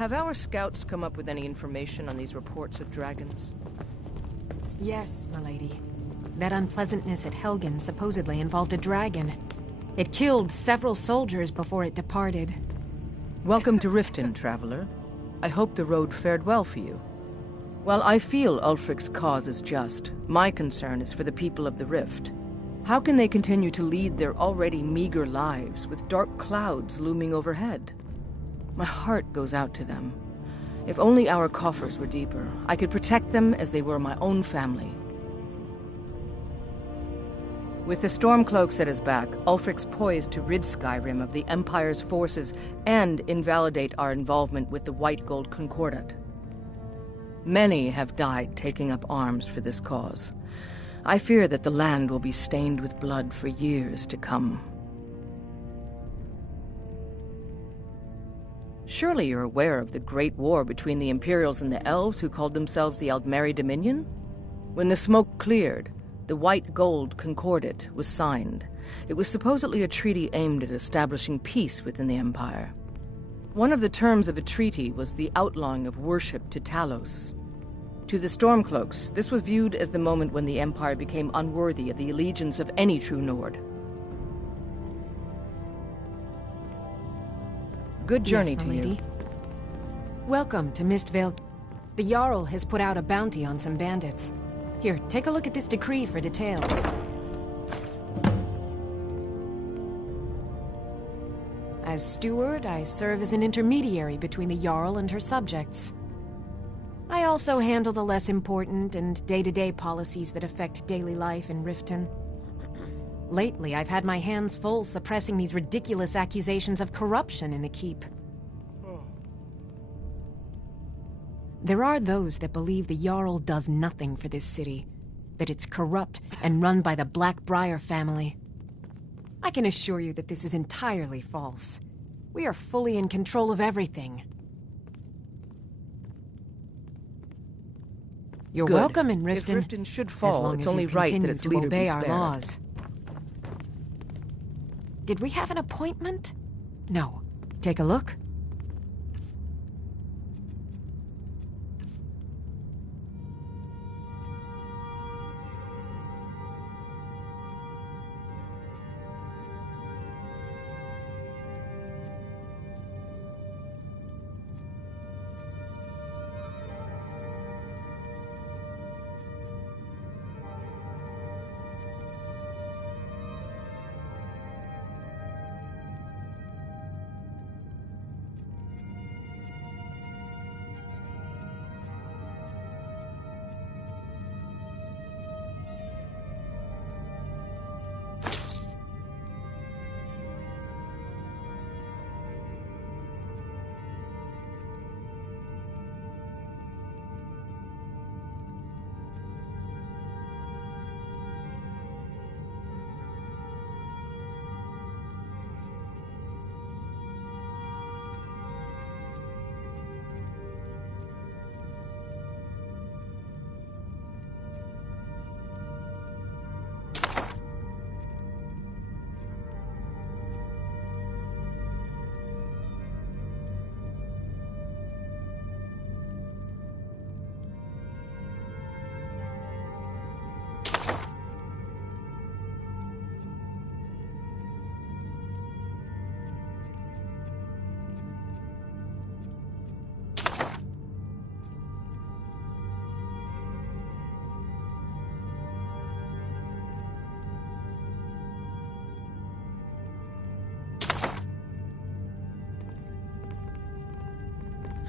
Have our scouts come up with any information on these reports of dragons? Yes, milady. That unpleasantness at Helgen supposedly involved a dragon. It killed several soldiers before it departed. Welcome to Riften, traveler. I hope the road fared well for you. While I feel Ulfric's cause is just, my concern is for the people of the Rift. How can they continue to lead their already meager lives with dark clouds looming overhead? My heart goes out to them. If only our coffers were deeper, I could protect them as they were my own family. With the Stormcloaks at his back, Ulfric's poised to rid Skyrim of the Empire's forces and invalidate our involvement with the White Gold Concordat. Many have died taking up arms for this cause. I fear that the land will be stained with blood for years to come. Surely you're aware of the Great War between the Imperials and the Elves who called themselves the Aldmeri Dominion? When the smoke cleared, the White Gold Concordat was signed. It was supposedly a treaty aimed at establishing peace within the Empire. One of the terms of the treaty was the outlawing of worship to Talos. To the Stormcloaks, this was viewed as the moment when the Empire became unworthy of the allegiance of any true Nord. Good journey to you. Welcome to Mistvale. The Jarl has put out a bounty on some bandits. Here, take a look at this decree for details. As steward, I serve as an intermediary between the Jarl and her subjects. I also handle the less important and day-to-day policies that affect daily life in Riften. Lately, I've had my hands full suppressing these ridiculous accusations of corruption in the keep. There are those that believe the Jarl does nothing for this city, that it's corrupt and run by the Blackbriar family. I can assure you that this is entirely false. We are fully in control of everything. You're Good. welcome in Riften. If Riften should fall, as long it's as only you right that continue its to leader obey be our spared. laws. Did we have an appointment? No. Take a look.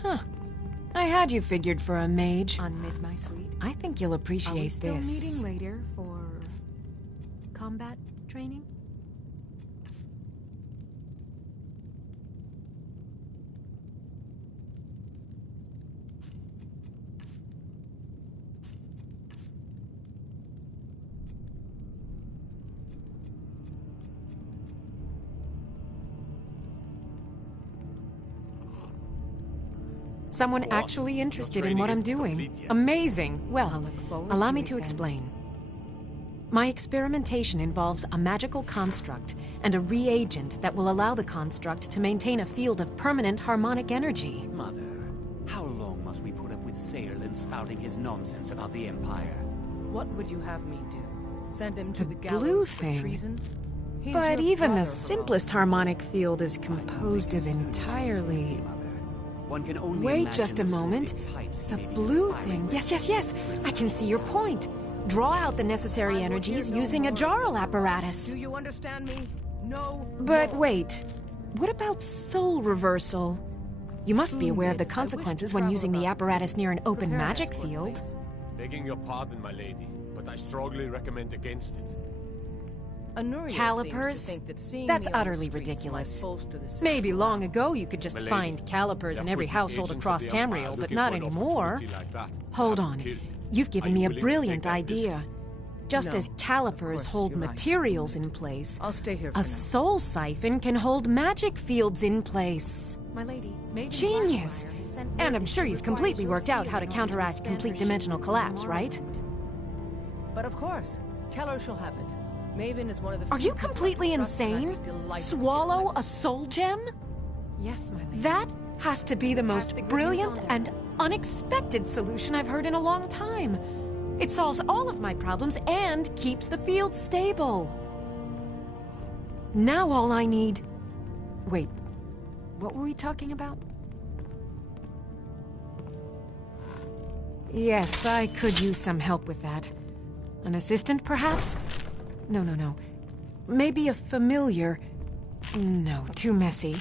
Huh. I had you figured for a mage. On my suite. I think you'll appreciate this. Are we still meeting later for combat training? Someone actually interested in what I'm doing. Amazing. Well, allow me to explain. My experimentation involves a magical construct and a reagent that will allow the construct to maintain a field of permanent harmonic energy. Mother. sale and spouting his nonsense about the Empire. What would you have me do? Send him to The the gallows blue for thing. treason? He's But your even brother, the simplest harmonic field is composed of entirely... One can only Wait imagine just a the moment. sordid types he The may be blue conspiring thing. with. Yes. I can see your point. Draw out the necessary I will energies hear no using a more of jarl this. apparatus. Do you understand me? No. But more. wait, what about soul reversal? You must be aware of the I wish to consequences when travel using the about apparatus city. near an open Prepare an magic escort, field. please. Begging your pardon, my lady, but I strongly recommend against it. Anuria Calipers? seems to think that seeing That's me on the utterly streets ridiculous. might bolster the city's Maybe long morale. ago you could just My lady, find calipers in there every could be household agents across of the Empire Tamriel, but looking not for an anymore. opportunity like that. Hold Have them on. killed. You've Are given you me a willing to brilliant take that risk? idea. Just No, as of calipers course, hold you're right. materials in place, I'll stay here for a now. soul siphon can hold magic fields in place. My lady, Maiden Genius! Blackfire has sent And word I'm that sure she you've requires completely your worked out how to seal in order to counteract expand complete her dimensional shipments collapse, into right? Morrowind. But of course, tell her she'll have it. Maven is one of the Are few you people I completely can trust, and I'd insane? be delighted to Swallow give her a soul gem? Yes, my lady. That has to be the most the good news brilliant on and unexpected solution I've heard in a long time. It solves all of my problems and keeps the field stable. Now all I need... Wait, what were we talking about? Yes, I could use some help with that. An assistant, perhaps? No. Maybe a familiar. No, too messy.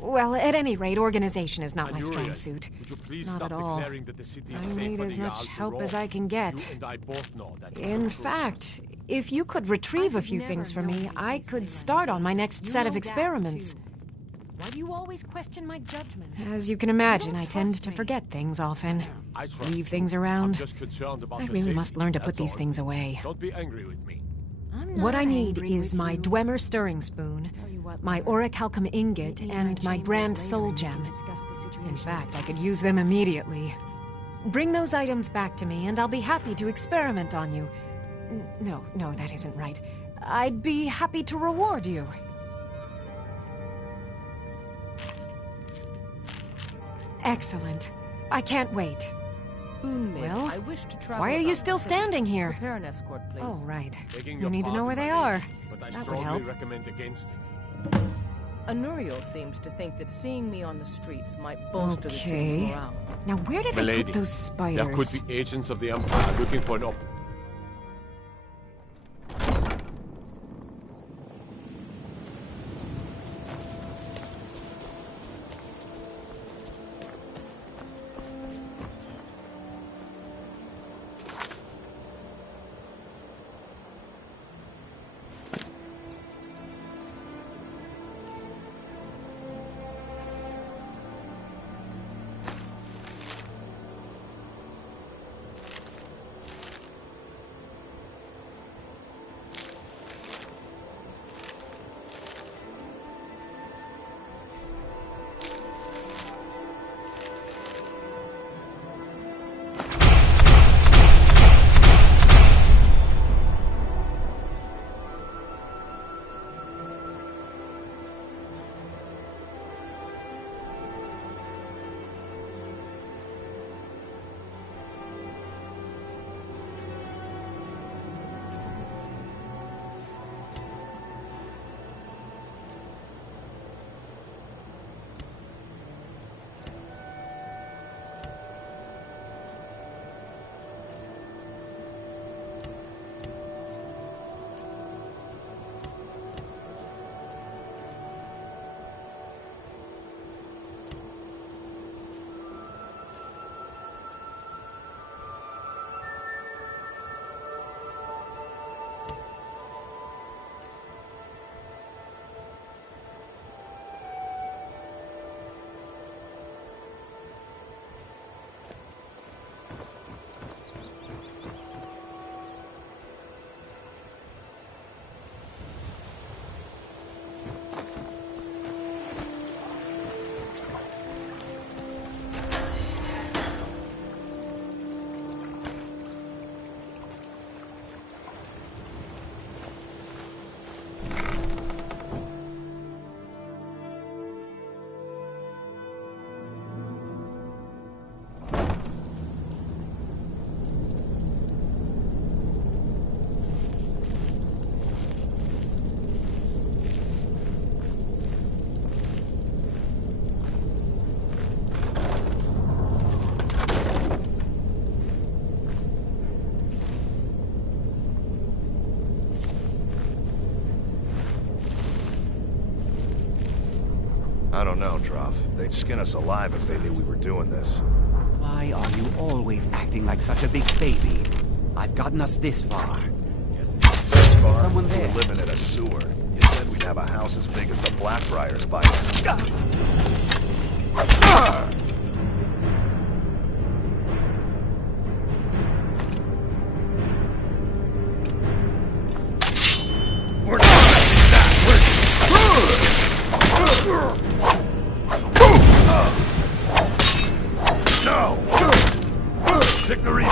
Well, at any rate, organization is not my strong Anuria, suit. would you please Not stop at all. declaring that the city is I safe need for as the much Jarl to help roam? as I can get. You and I both know that is In not true. fact, if you could retrieve a would few never things for know me, you I easily, could my start on lady. my next You set know of that, experiments. too. Why do you always question my judgment? As you can imagine, don't I tend trust to me. forget things often. I trust Leave you. things I'm around. just concerned about I your really safety, must learn to put that's these all. things away. Don't be angry with me. I'm What not I need angry is with my you. Dwemer stirring spoon, Tell you what, my Laura. orichalcum ingot, Meet me in and my chambers grand later soul and we can gem. discuss the situation. In fact, I could use them immediately. Bring those items back to me, and I'll be happy to experiment on you. No, that isn't right. I'd be happy to reward you. Excellent. I can't wait. Unmid, Well, I wish to travel Why are you about still the city. standing here? Prepare an escort, please. Oh, right. Begging You your need to know pardon, where my they lady, are. But I That would strongly help. recommend against it. Anuriel seems to think that seeing me on the streets might bolster the city's Okay. morale. Now, where did My I lady, put those spiders? there could be agents of the Empire looking for an I don't know, Droff. They'd skin us alive if they knew we were doing this. Why are you always acting like such a big baby? I've gotten us this far. This far, Someone we there. were living in a sewer. You said we'd have a house as big as the Blackbriars by now. We're not having that. No! Victory!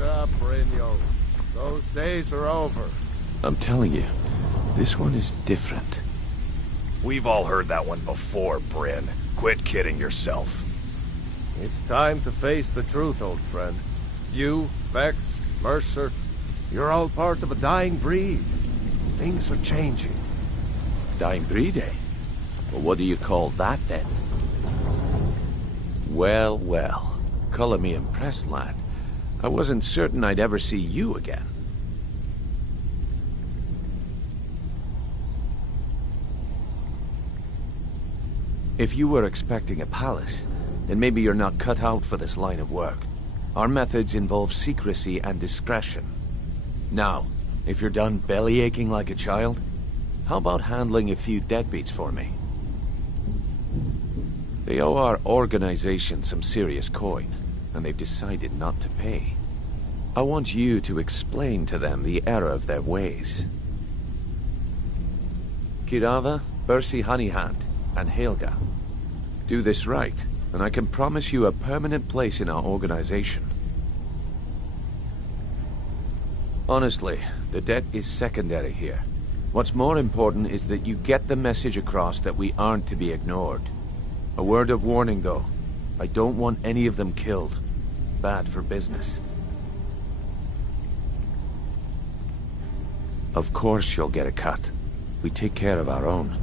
up, Brynjo. Those days are over. I'm telling you, this one is different. We've all heard that one before, Bryn. Quit kidding yourself. It's time to face the truth, old friend. You, Vex, Mercer, you're all part of a dying breed. Things are changing. Dying breed, eh? Well, what do you call that, then? Well, well. Color me impressed, lad. I wasn't certain I'd ever see you again. If you were expecting a palace, then maybe you're not cut out for this line of work. Our methods involve secrecy and discretion. Now, if you're done belly aching like a child, how about handling a few deadbeats for me? They owe our organization some serious coin, and they've decided not to pay. I want you to explain to them the error of their ways. Kirava, Bersi Honeyhand, and Helga. Do this right, and I can promise you a permanent place in our organization. Honestly, the debt is secondary here. What's more important is that you get the message across that we aren't to be ignored. A word of warning, though. I don't want any of them killed. Bad for business. Of course you'll get a cut. We take care of our own.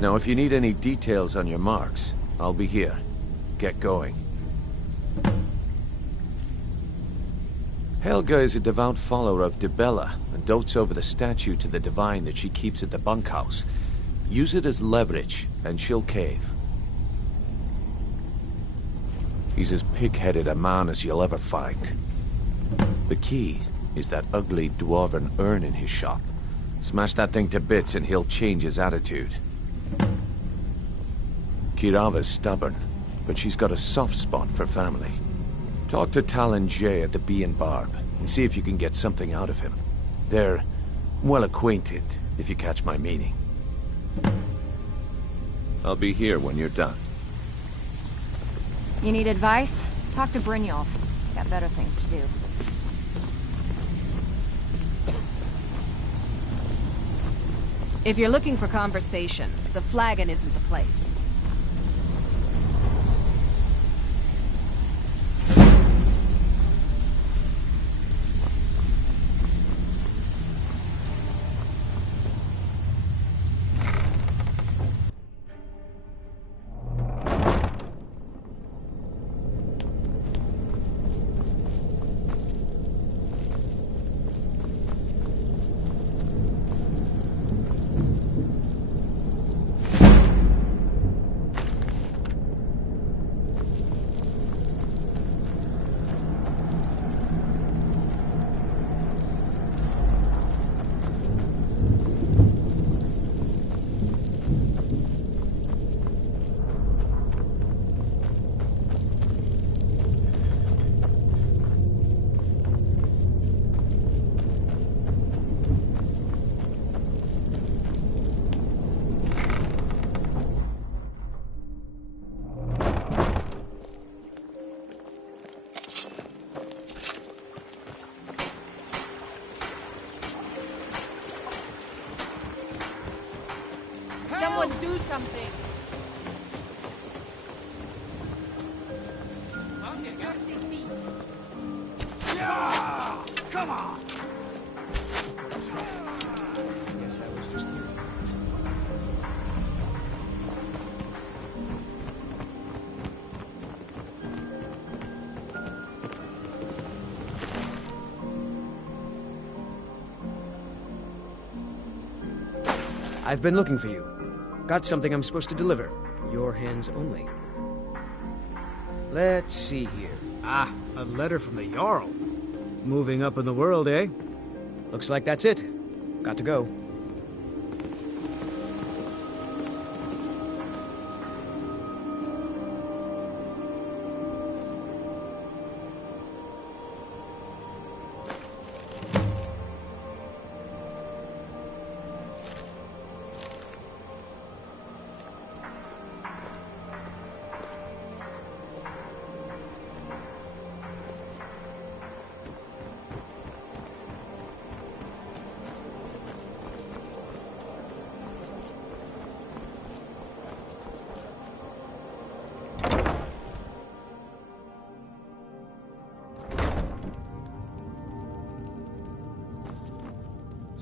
Now, if you need any details on your marks, I'll be here. Get going. Helga is a devout follower of Dibella and dotes over the statue to the divine that she keeps at the bunkhouse. Use it as leverage, and she'll cave. He's as pig-headed a man as you'll ever find. The key is that ugly dwarven urn in his shop. Smash that thing to bits and he'll change his attitude. Kirava's stubborn, but she's got a soft spot for family. Talk to Talon Jay at the Bee and Barb, and see if you can get something out of him. They're well acquainted, if you catch my meaning. I'll be here when you're done. You need advice? Talk to Brynjolf. Got better things to do. If you're looking for conversation, the flagon isn't the place. Someone do something! Come on! Guess I was just here. I've been looking for you. Got something I'm supposed to deliver. Your hands only. Let's see here. Ah, a letter from the Jarl. Moving up in the world, eh? Looks like that's it. Got to go.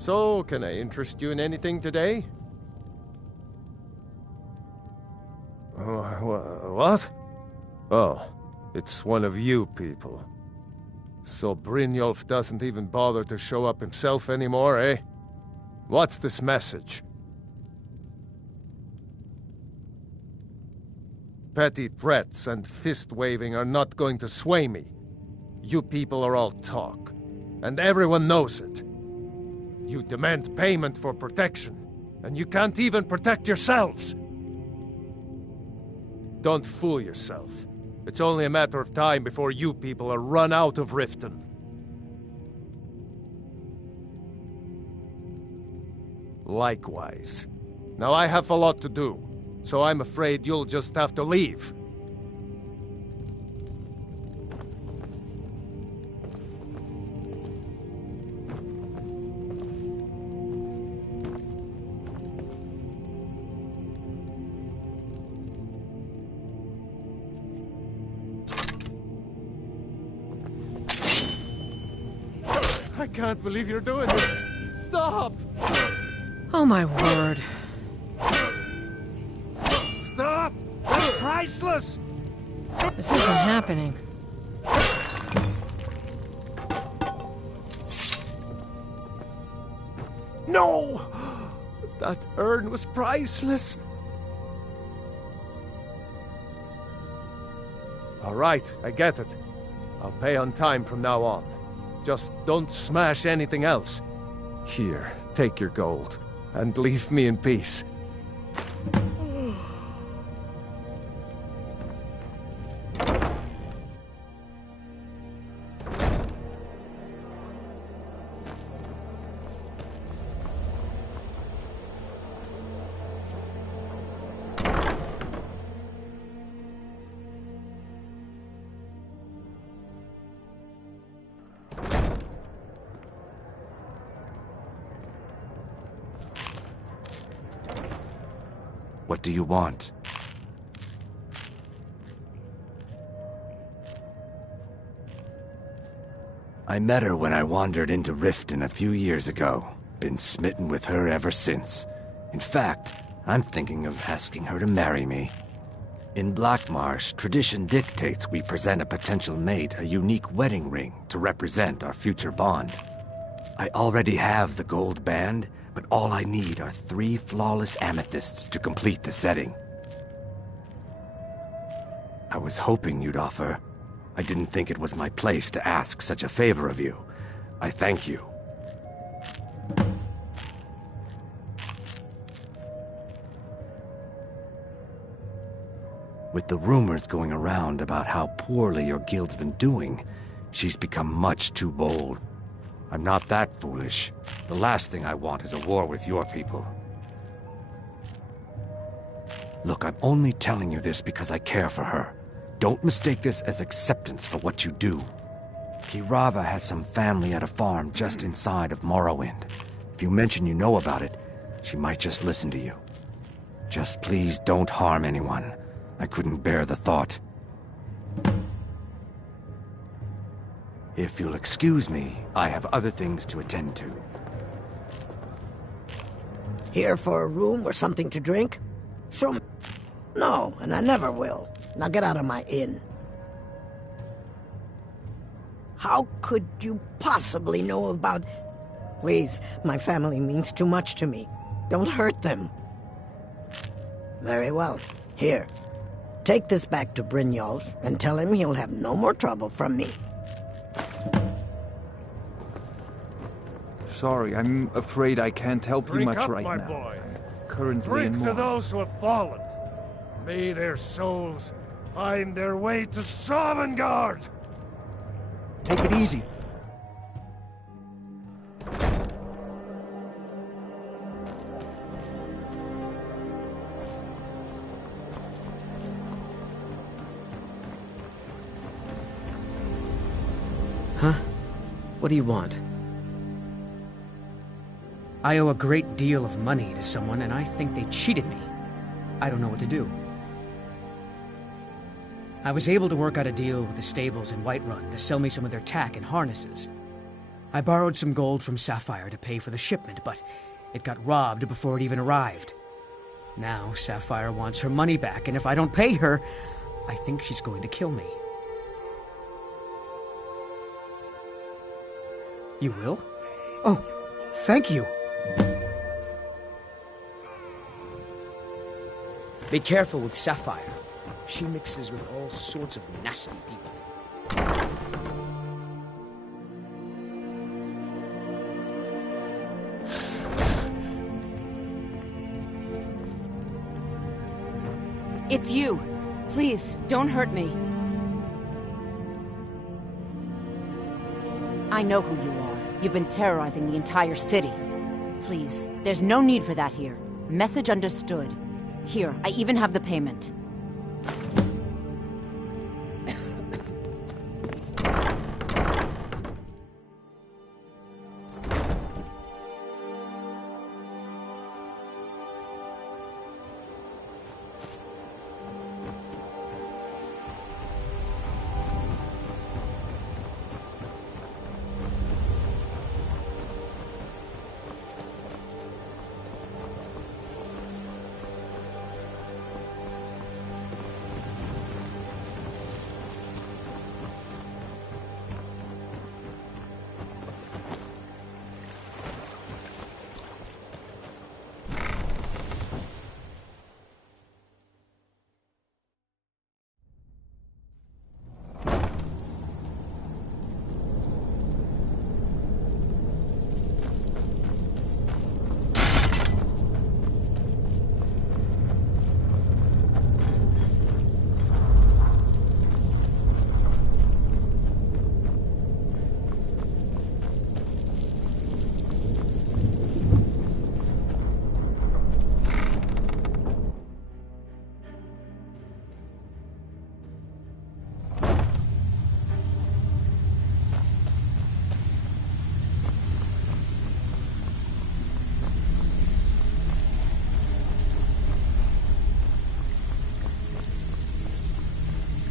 So, can I interest you in anything today? What? Oh, it's one of you people. So Brynjolf doesn't even bother to show up himself anymore, eh? What's this message? Petty threats and fist-waving are not going to sway me. You people are all talk, and everyone knows it. You demand payment for protection, and you can't even protect yourselves. Don't fool yourself. It's only a matter of time before you people are run out of Riften. Likewise. Now I have a lot to do, so I'm afraid you'll just have to leave. I can't believe you're doing this. Stop! Oh my word. Stop! That's priceless! This isn't happening. No! That urn was priceless. All right, I get it. I'll pay on time from now on. Just don't smash anything else. Here, take your gold, and leave me in peace. What do you want? I met her when I wandered into Riften a few years ago. Been smitten with her ever since. In fact, I'm thinking of asking her to marry me. In Blackmarsh, tradition dictates we present a potential mate a unique wedding ring to represent our future bond. I already have the gold band, but all I need are 3 flawless amethysts to complete the setting. I was hoping you'd offer. I didn't think it was my place to ask such a favor of you. I thank you. With the rumors going around about how poorly your guild's been doing, she's become much too bold. I'm not that foolish. The last thing I want is a war with your people. Look, I'm only telling you this because I care for her. Don't mistake this as acceptance for what you do. Kirava has some family at a farm just inside of Morrowind. If you mention you know about it, she might just listen to you. Just please don't harm anyone. I couldn't bear the thought. If you'll excuse me, I have other things to attend to. Here for a room or something to drink? Sure. No, and I never will. Now get out of my inn. How could you possibly know about... Please, my family means too much to me. Don't hurt them. Very well. Here. Take this back to Brynjolf and tell him he'll have no more trouble from me. Sorry, I'm afraid I can't help you much right now. Boy. Currently in Drink to Morrowind. those who have fallen. May their souls find their way to Sovngarde! Take it easy. Huh? What do you want? I owe a great deal of money to someone, and I think they cheated me. I don't know what to do. I was able to work out a deal with the stables in Whiterun to sell me some of their tack and harnesses. I borrowed some gold from Sapphire to pay for the shipment, but it got robbed before it even arrived. Now Sapphire wants her money back, and if I don't pay her, I think she's going to kill me. You will? Oh, thank you. Be careful with Sapphire. She mixes with all sorts of nasty people. It's you. Please, don't hurt me. I know who you are. You've been terrorizing the entire city. Please, there's no need for that here. Message understood. Here, I even have the payment.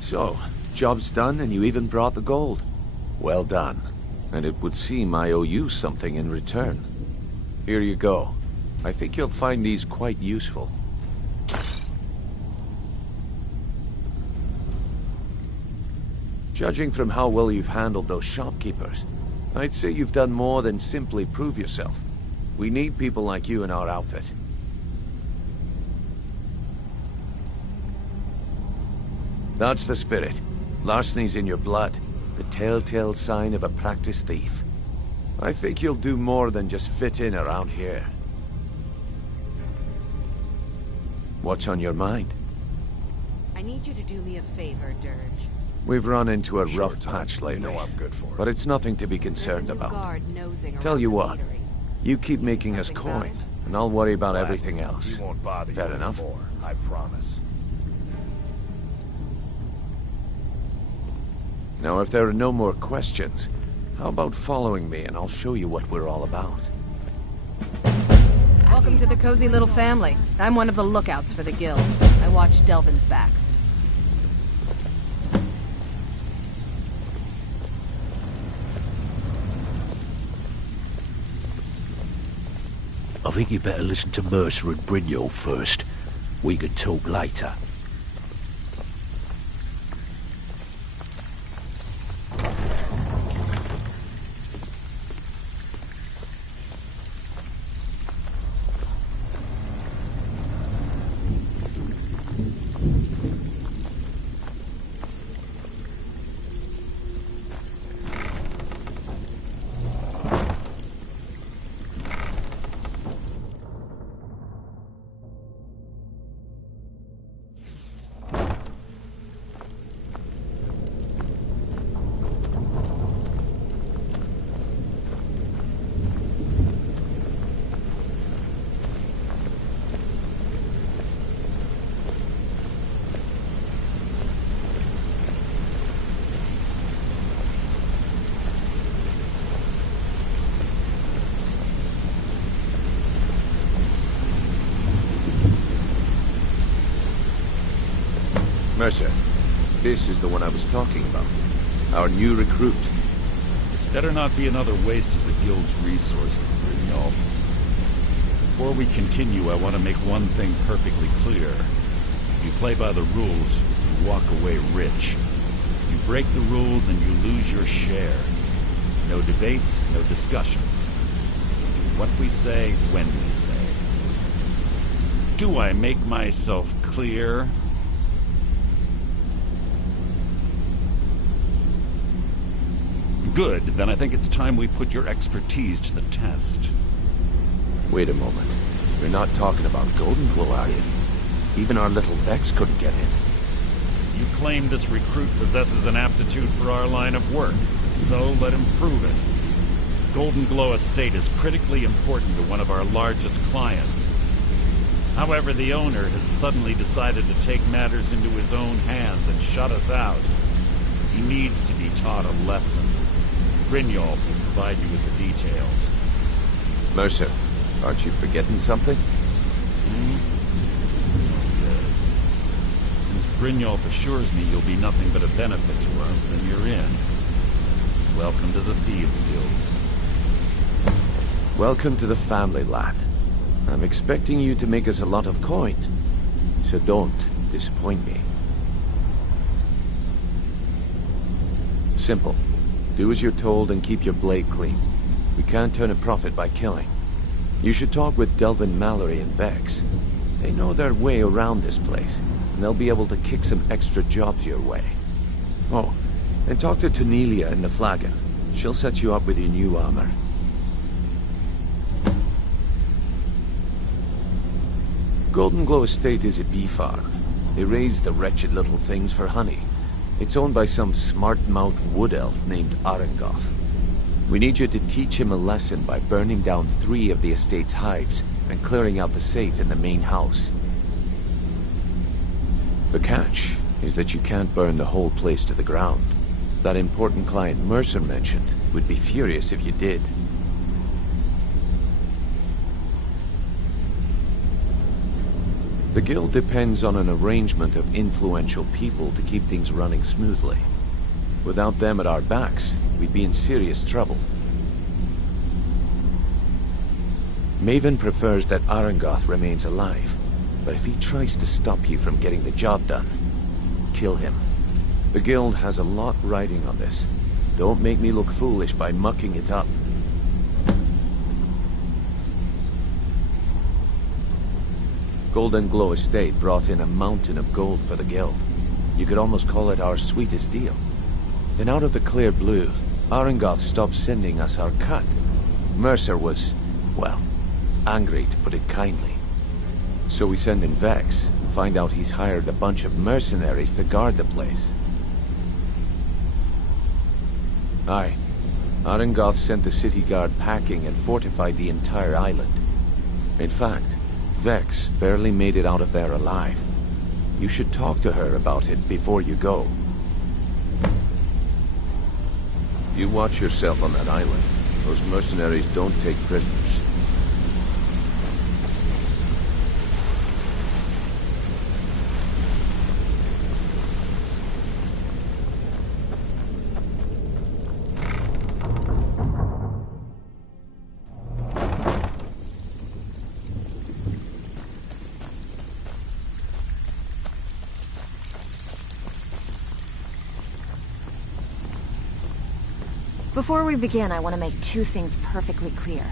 So, job's done and you even brought the gold. Well done. And it would seem I owe you something in return. Here you go. I think you'll find these quite useful. Judging from how well you've handled those shopkeepers, I'd say you've done more than simply prove yourself. We need people like you in our outfit. That's the spirit. Larceny's in your blood. The telltale sign of a practiced thief. I think you'll do more than just fit in around here. What's on your mind? I need you to do me a favor, Dirge. We've run into a rough patch lately, You know I'm good for it. but it's nothing to be concerned There's a new about. guard nosing Tell around you the what, meadery. you keep making us Something about coin, it? and I'll worry about Black, everything else. He won't bother Fair you enough. anymore, I promise. Now, if there are no more questions, how about following me and I'll show you what we're all about? Welcome to the cozy little family. I'm one of the lookouts for the guild. I watch Delvin's back. I think you better listen to Mercer and Brynjolf first. We can talk later. Mercer, this is the one I was talking about. Our new recruit. His Better not be another waste of the Guild's resources, Brynjolf. Before we continue, I want to make one thing perfectly clear. If you play by the rules, you walk away rich. You break the rules and you lose your share. No debates, no discussions. Do what we say, when we say. Do I make myself clear? Good, then I think it's time we put your expertise to the test. Wait a moment. You're not talking about Golden Glow, are you? Even our little Vex couldn't get in. You claim this recruit possesses an aptitude for our line of work, so let him prove it. Golden Glow Estate is critically important to one of our largest clients. However, the owner has suddenly decided to take matters into his own hands and shut us out. He needs to be taught a lesson. Brynjolf will provide you with the details. Mercer, aren't you forgetting something? Yes. Since Brynjolf assures me you'll be nothing but a benefit to us, then you're in. Welcome to the Thieves Guild. Welcome to the family, lad. I'm expecting you to make us a lot of coin, so don't disappoint me. Simple. Do as you're told and keep your blade clean. We can't turn a profit by killing. You should talk with Delvin Mallory and Vex. They know their way around this place, and they'll be able to kick some extra jobs your way. Oh, and talk to Tanelia in the Flagon. She'll set you up with your new armor. Golden Glow Estate is a bee farm. They raise the wretched little things for honey. It's owned by some smart-mouthed wood elf named Arengoth. We need you to teach him a lesson by burning down 3 of the estate's hives and clearing out the safe in the main house. The catch is that you can't burn the whole place to the ground. That important client Mercer mentioned would be furious if you did. The guild depends on an arrangement of influential people to keep things running smoothly. Without them at our backs, we'd be in serious trouble. Maven prefers that Arengoth remains alive, but if he tries to stop you from getting the job done, kill him. The guild has a lot riding on this. Don't make me look foolish by mucking it up. Golden Glow Estate brought in a mountain of gold for the guild. You could almost call it our sweetest deal. Then out of the clear blue, Arengoth stopped sending us our cut. Mercer was, well, angry to put it kindly. So we send in Vex, and find out he's hired a bunch of mercenaries to guard the place. Aye. Arengoth sent the city guard packing and fortified the entire island. In fact, Vex barely made it out of there alive. You should talk to her about it before you go. You watch yourself on that island. Those mercenaries don't take prisoners. Before we begin, I want to make 2 things perfectly clear.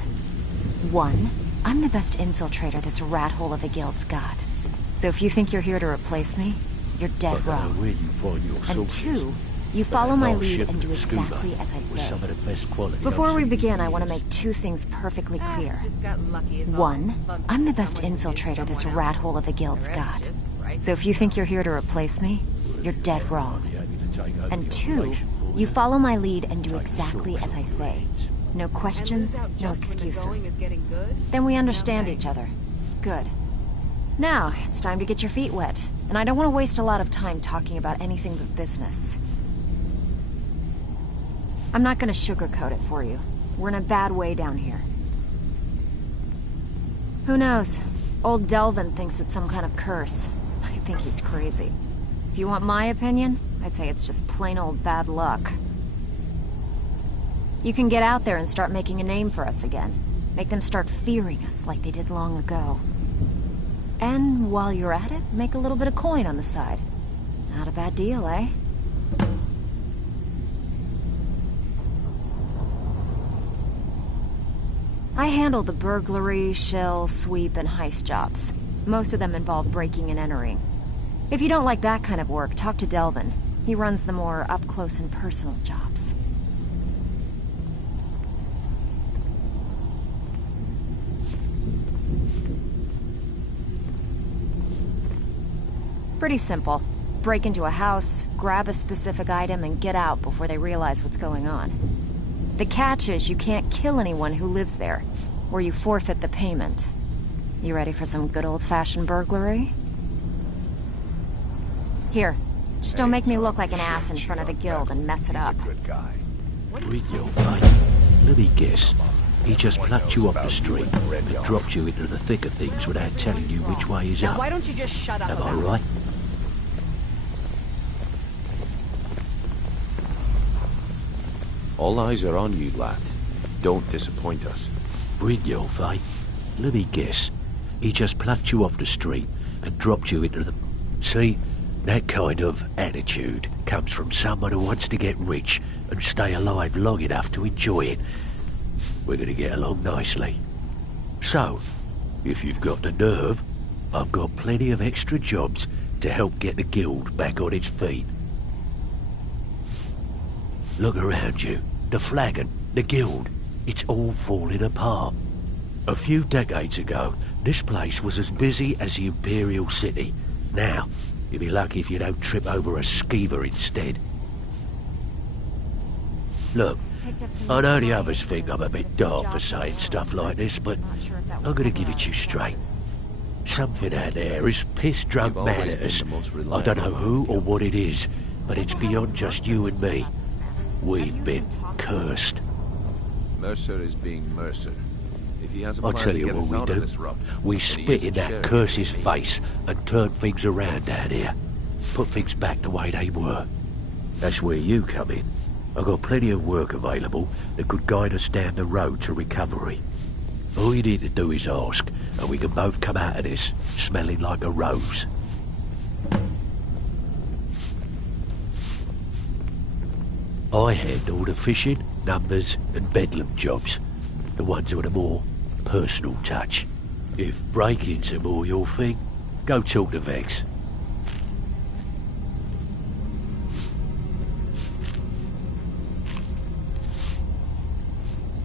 1, I'm the best infiltrator this rat hole of a guild's got. So if you think you're here to replace me, you're dead wrong. And 2, you follow my lead and do exactly as I say. Before we begin, I want to make 2 things perfectly clear. 1, I'm the best infiltrator this rat hole of a guild's got. So if you think you're here to replace me, you're dead wrong. And 2, you follow my lead and do exactly as I say. No questions, no excuses. Then we understand each other. Good. Now, it's time to get your feet wet. And I don't want to waste a lot of time talking about anything but business. I'm not going to sugarcoat it for you. We're in a bad way down here. Who knows? Old Delvin thinks it's some kind of curse. I think he's crazy. If you want my opinion, I'd say it's just plain old bad luck. You can get out there and start making a name for us again. Make them start fearing us like they did long ago. And while you're at it, make a little bit of coin on the side. Not a bad deal, eh? I handle the burglary, shell, sweep, and heist jobs. Most of them involve breaking and entering. If you don't like that kind of work, talk to Delvin. He runs the more up-close and personal jobs. Pretty simple. Break into a house, grab a specific item, and get out before they realize what's going on. The catch is you can't kill anyone who lives there, or you forfeit the payment. You ready for some good old-fashioned burglary? Here, just don't make me look like an ass in front of the guild and mess it up. Brinio, mate. Let me guess. He just plucked you off the street and dropped you into the thick of things without telling you which way is up. Now, why don't you just shut up? Am I right? All eyes are on you, lad. Don't disappoint us. Brinio, eh? Let me guess. He just plucked you off the street and dropped you into the... See, that kind of attitude comes from someone who wants to get rich and stay alive long enough to enjoy it. We're going to get along nicely. So, if you've got the nerve, I've got plenty of extra jobs to help get the guild back on its feet. Look around you. The flagon, the guild, it's all falling apart. A few decades ago, this place was as busy as the Imperial City. Now, you'll be lucky if you don't trip over a skeever instead. Look, I know the others think I'm a bit daft for saying stuff like this, but I'm gonna give it to you straight. Something out there is piss-drunk mad at us. I don't know who or what it is, but it's beyond just you and me. We've been cursed. Mercer is being Mercer. If he has a I'll plan tell to you get what us we out of do. this rut, We and he spit isn't in that sharing curse's with me. face and turn things around down here. Put things back the way they were. That's where you come in. I've got plenty of work available that could guide us down the road to recovery. All you need to do is ask, and we can both come out of this smelling like a rose. I handle the fishing, numbers, and bedlam jobs. The ones with a more personal touch. If break-ins are more your thing, go talk to Vex.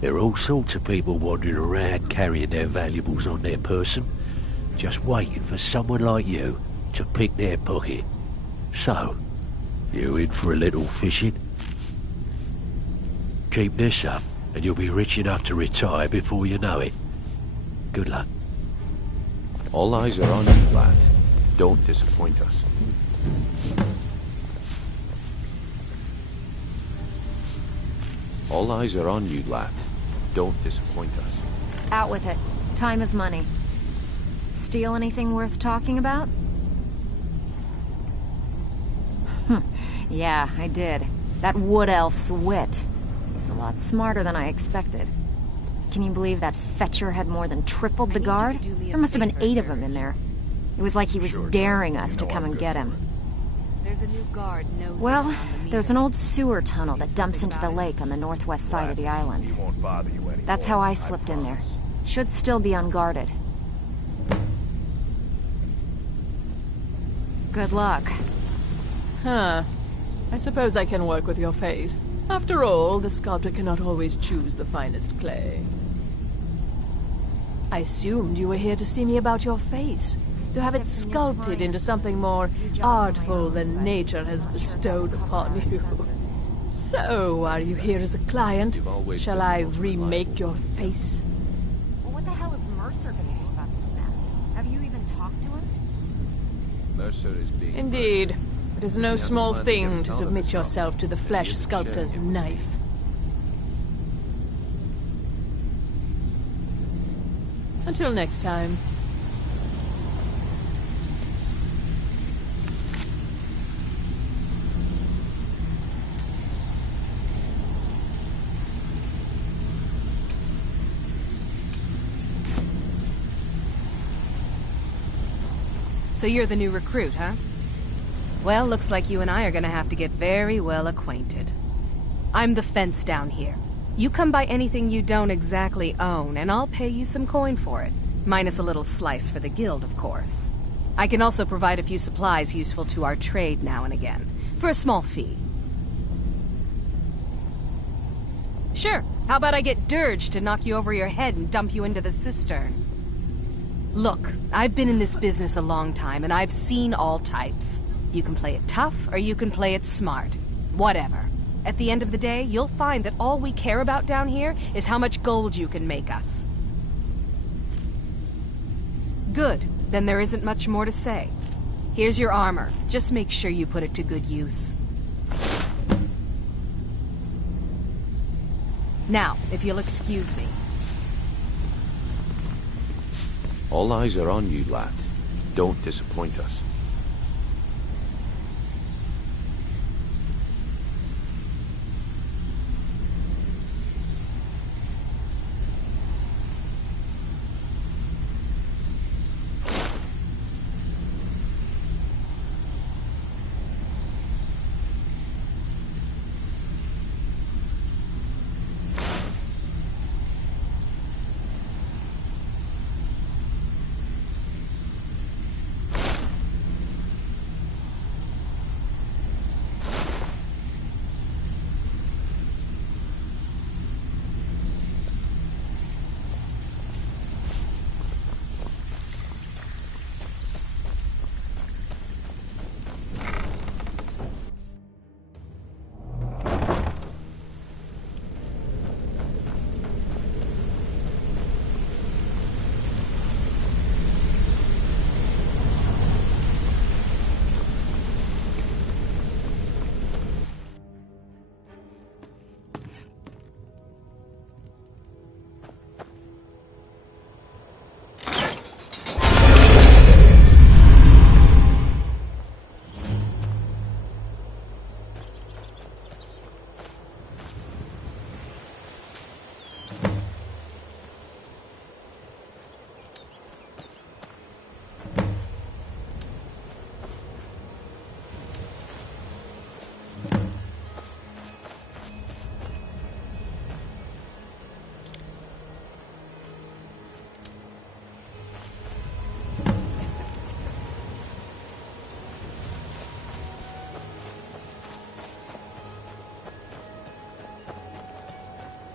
There are all sorts of people wandering around carrying their valuables on their person, just waiting for someone like you to pick their pocket. So, you in for a little fishing? Keep this up, and you'll be rich enough to retire before you know it. Good luck. All eyes are on you, lad. Don't disappoint us. All eyes are on you, lad. Don't disappoint us. Out with it. Time is money. Steal anything worth talking about? Yeah, I did. That wood elf's wit. He's a lot smarter than I expected. Can you believe that fetcher had more than tripled the guard? There must have been 8 of them in there. It was like he was daring us to come and get him. There's a new guard. Well, there's an old sewer tunnel that dumps into the lake on the northwest side of the island. That's how I slipped in there. Should still be unguarded. Good luck. Huh. I suppose I can work with your face. After all, the sculptor cannot always choose the finest clay. I assumed you were here to see me about your face, to have it sculpted into something more artful than nature has bestowed upon you. So, are you here as a client? Shall I remake your face? Well, what the hell is Mercer gonna do about this mess? Have you even talked to him? Mercer is being Indeed. It is no small thing to submit yourself to the flesh sculptor's knife. Until next time. So you're the new recruit, huh? Well, looks like you and I are gonna have to get very well acquainted. I'm the fence down here. You come by anything you don't exactly own, and I'll pay you some coin for it. Minus a little slice for the guild, of course. I can also provide a few supplies useful to our trade now and again, for a small fee. Sure, how about I get Dirge to knock you over your head and dump you into the cistern? Look, I've been in this business a long time, and I've seen all types. You can play it tough, or you can play it smart. Whatever. At the end of the day, you'll find that all we care about down here is how much gold you can make us. Good. Then there isn't much more to say. Here's your armor. Just make sure you put it to good use. Now, if you'll excuse me. All eyes are on you, lad. Don't disappoint us.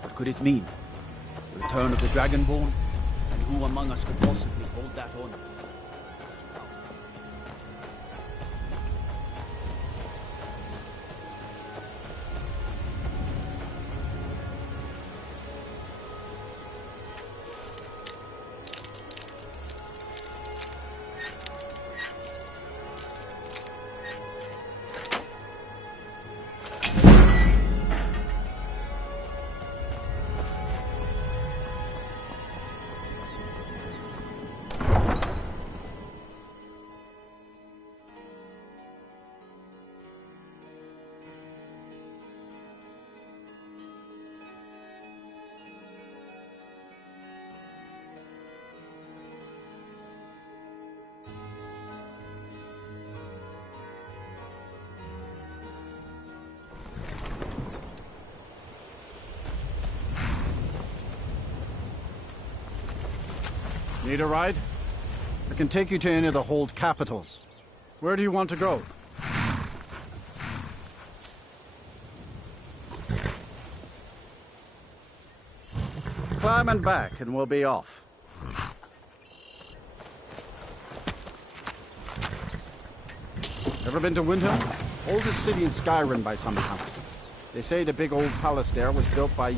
What could it mean? The return of the Dragonborn? And who among us could possibly hold that honor? Need a ride? I can take you to any of the hold capitals. Where do you want to go? Climb and back, and we'll be off. Ever been to Windhelm? Oldest city in Skyrim by some count. They say the big old palace there was built by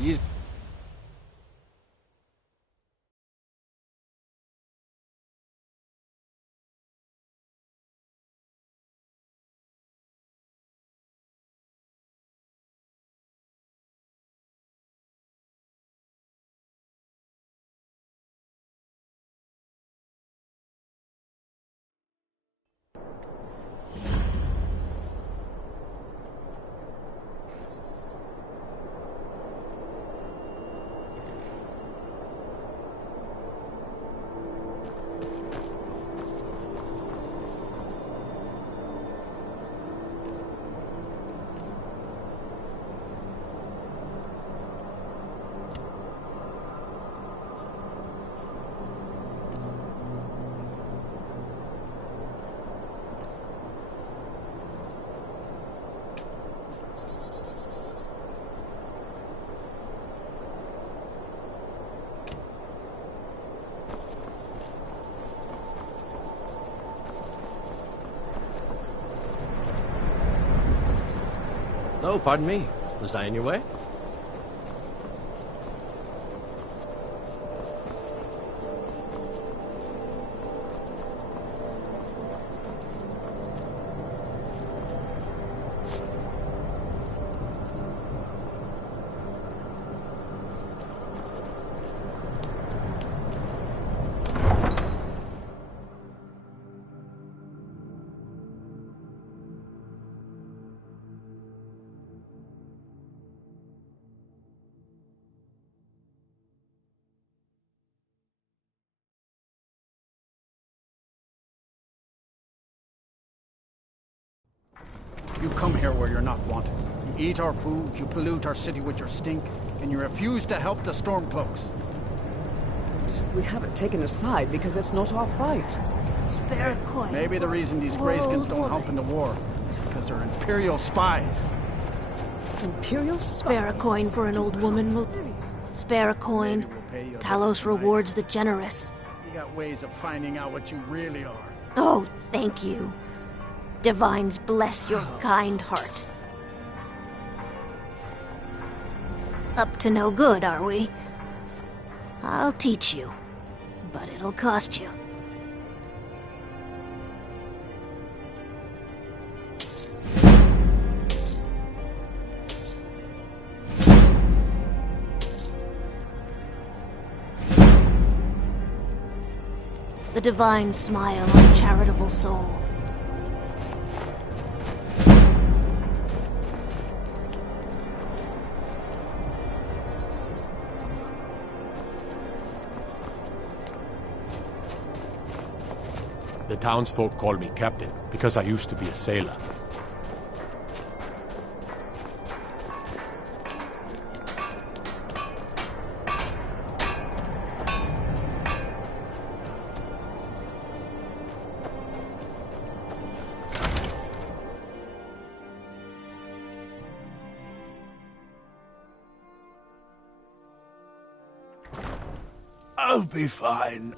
Oh, pardon me. Was I in your way? You come here where you're not wanted. You eat our food, you pollute our city with your stink, and you refuse to help the Stormcloaks. We haven't taken a side because it's not our fight. Spare a coin. Maybe the reason these Greyskins don't help in the war is because they're Imperial spies. Imperial spies? Spare a coin for an old woman. Spare a coin. Talos rewards the generous. You got ways of finding out what you really are. Oh, thank you. Divines bless your kind heart. Up to no good, are we? I'll teach you, but it'll cost you. The divine smile on a charitable soul. The townsfolk call me captain because I used to be a sailor. I'll be fine.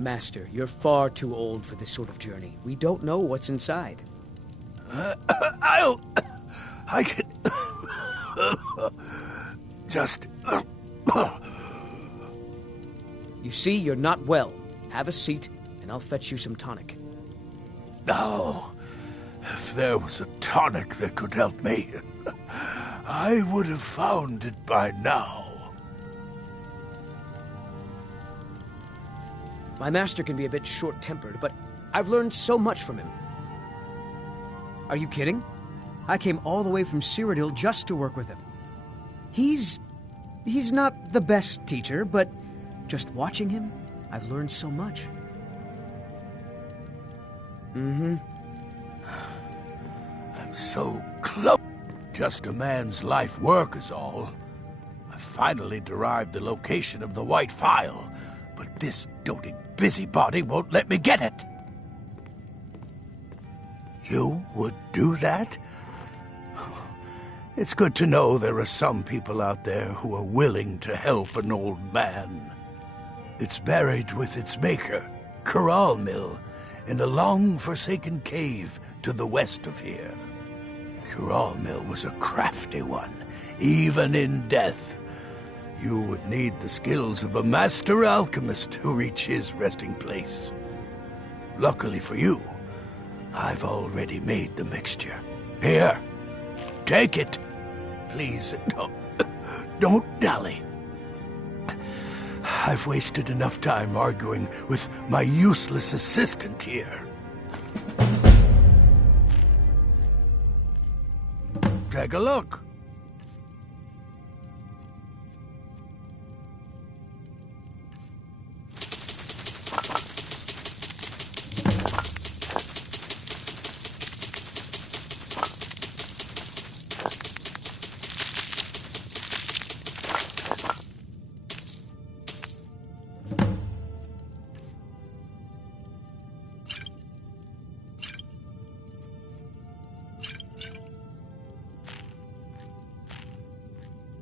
Master, you're far too old for this sort of journey. We don't know what's inside. I can... just... You see, you're not well. Have a seat, and I'll fetch you some tonic. Now, if there was a tonic that could help me, I would have found it by now. My master can be a bit short-tempered, but I've learned so much from him. Are you kidding? I came all the way from Cyrodiil just to work with him. He's not the best teacher, but just watching him, I've learned so much. I'm so close. Just a man's life work is all. I finally derived the location of the White Phial, but this doting busybody won't let me get it. You would do that? It's good to know there are some people out there who are willing to help an old man. It's buried with its maker, Corral Mill, in a long-forsaken cave to the west of here. Corral Mill was a crafty one, even in death. You would need the skills of a master alchemist to reach his resting place. Luckily for you, I've already made the mixture. Here, take it. Please, don't dally. I've wasted enough time arguing with my useless assistant here. Take a look.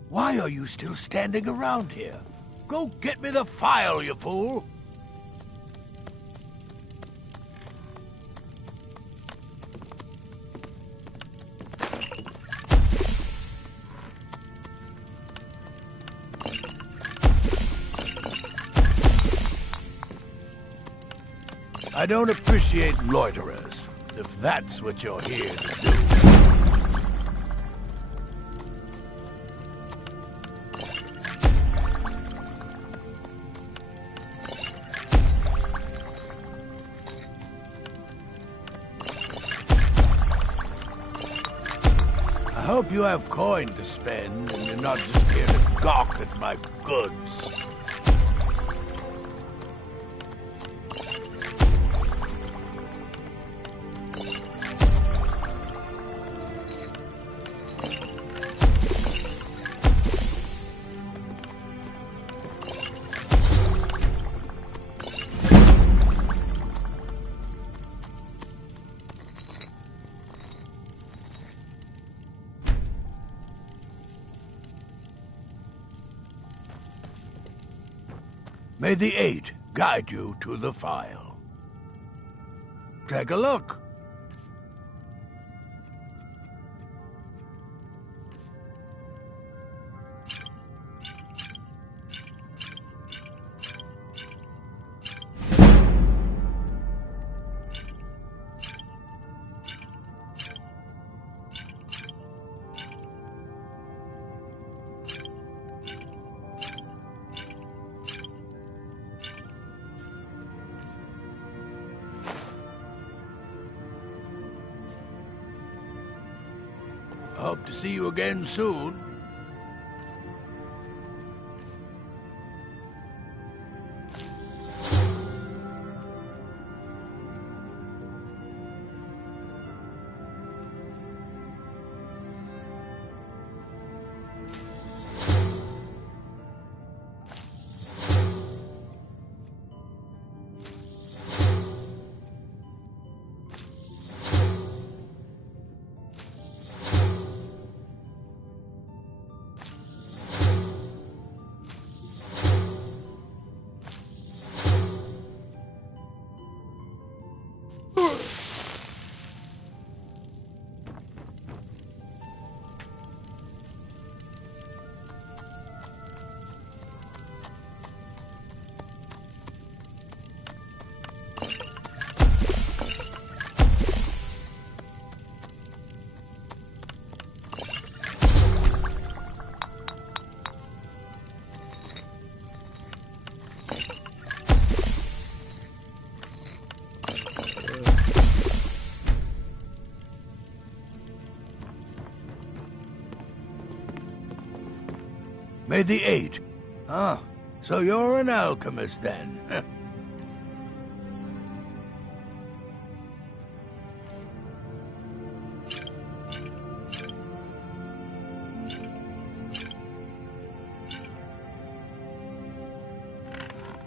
Why are you still standing around here? Go get me the file, you fool! I don't appreciate loiterers, if that's what you're here to do. I hope you have coin to spend, and you're not just here to gawk at my goods. May the 8 guide you to the file. Take a look. Hope to see you again soon. May the 8. Ah, so you're an alchemist then.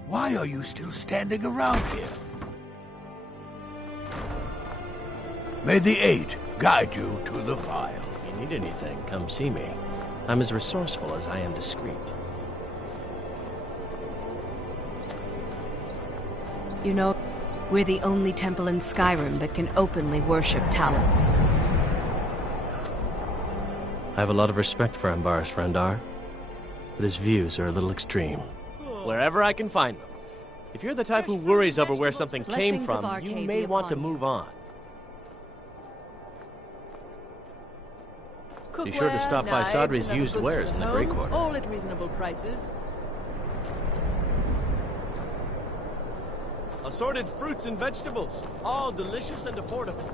Why are you still standing around here? May the 8 guide you to the file. If you need anything, come see me. I'm as resourceful as I am discreet. You know, we're the only temple in Skyrim that can openly worship Talos. I have a lot of respect for Ambar's Frendar, but his views are a little extreme. Wherever I can find them. If you're the type who worries over where something came from, you may want to move on. Be sure to stop by Sadri's used wares in the Grey Quarter. All at reasonable prices. Assorted fruits and vegetables, all delicious and affordable.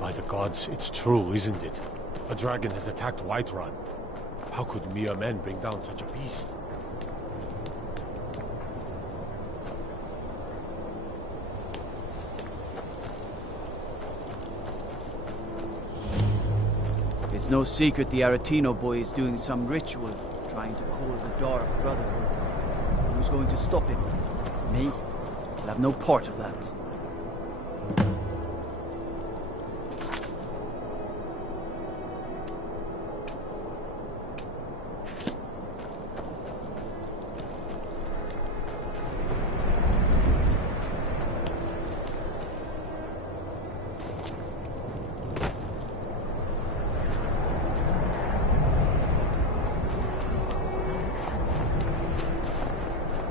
By the gods, it's true, isn't it? A dragon has attacked Whiterun. How could mere men bring down such a beast? It's no secret the Aretino boy is doing some ritual, trying to call the Dark Brotherhood. Who's going to stop him. Me? I'll have no part of that.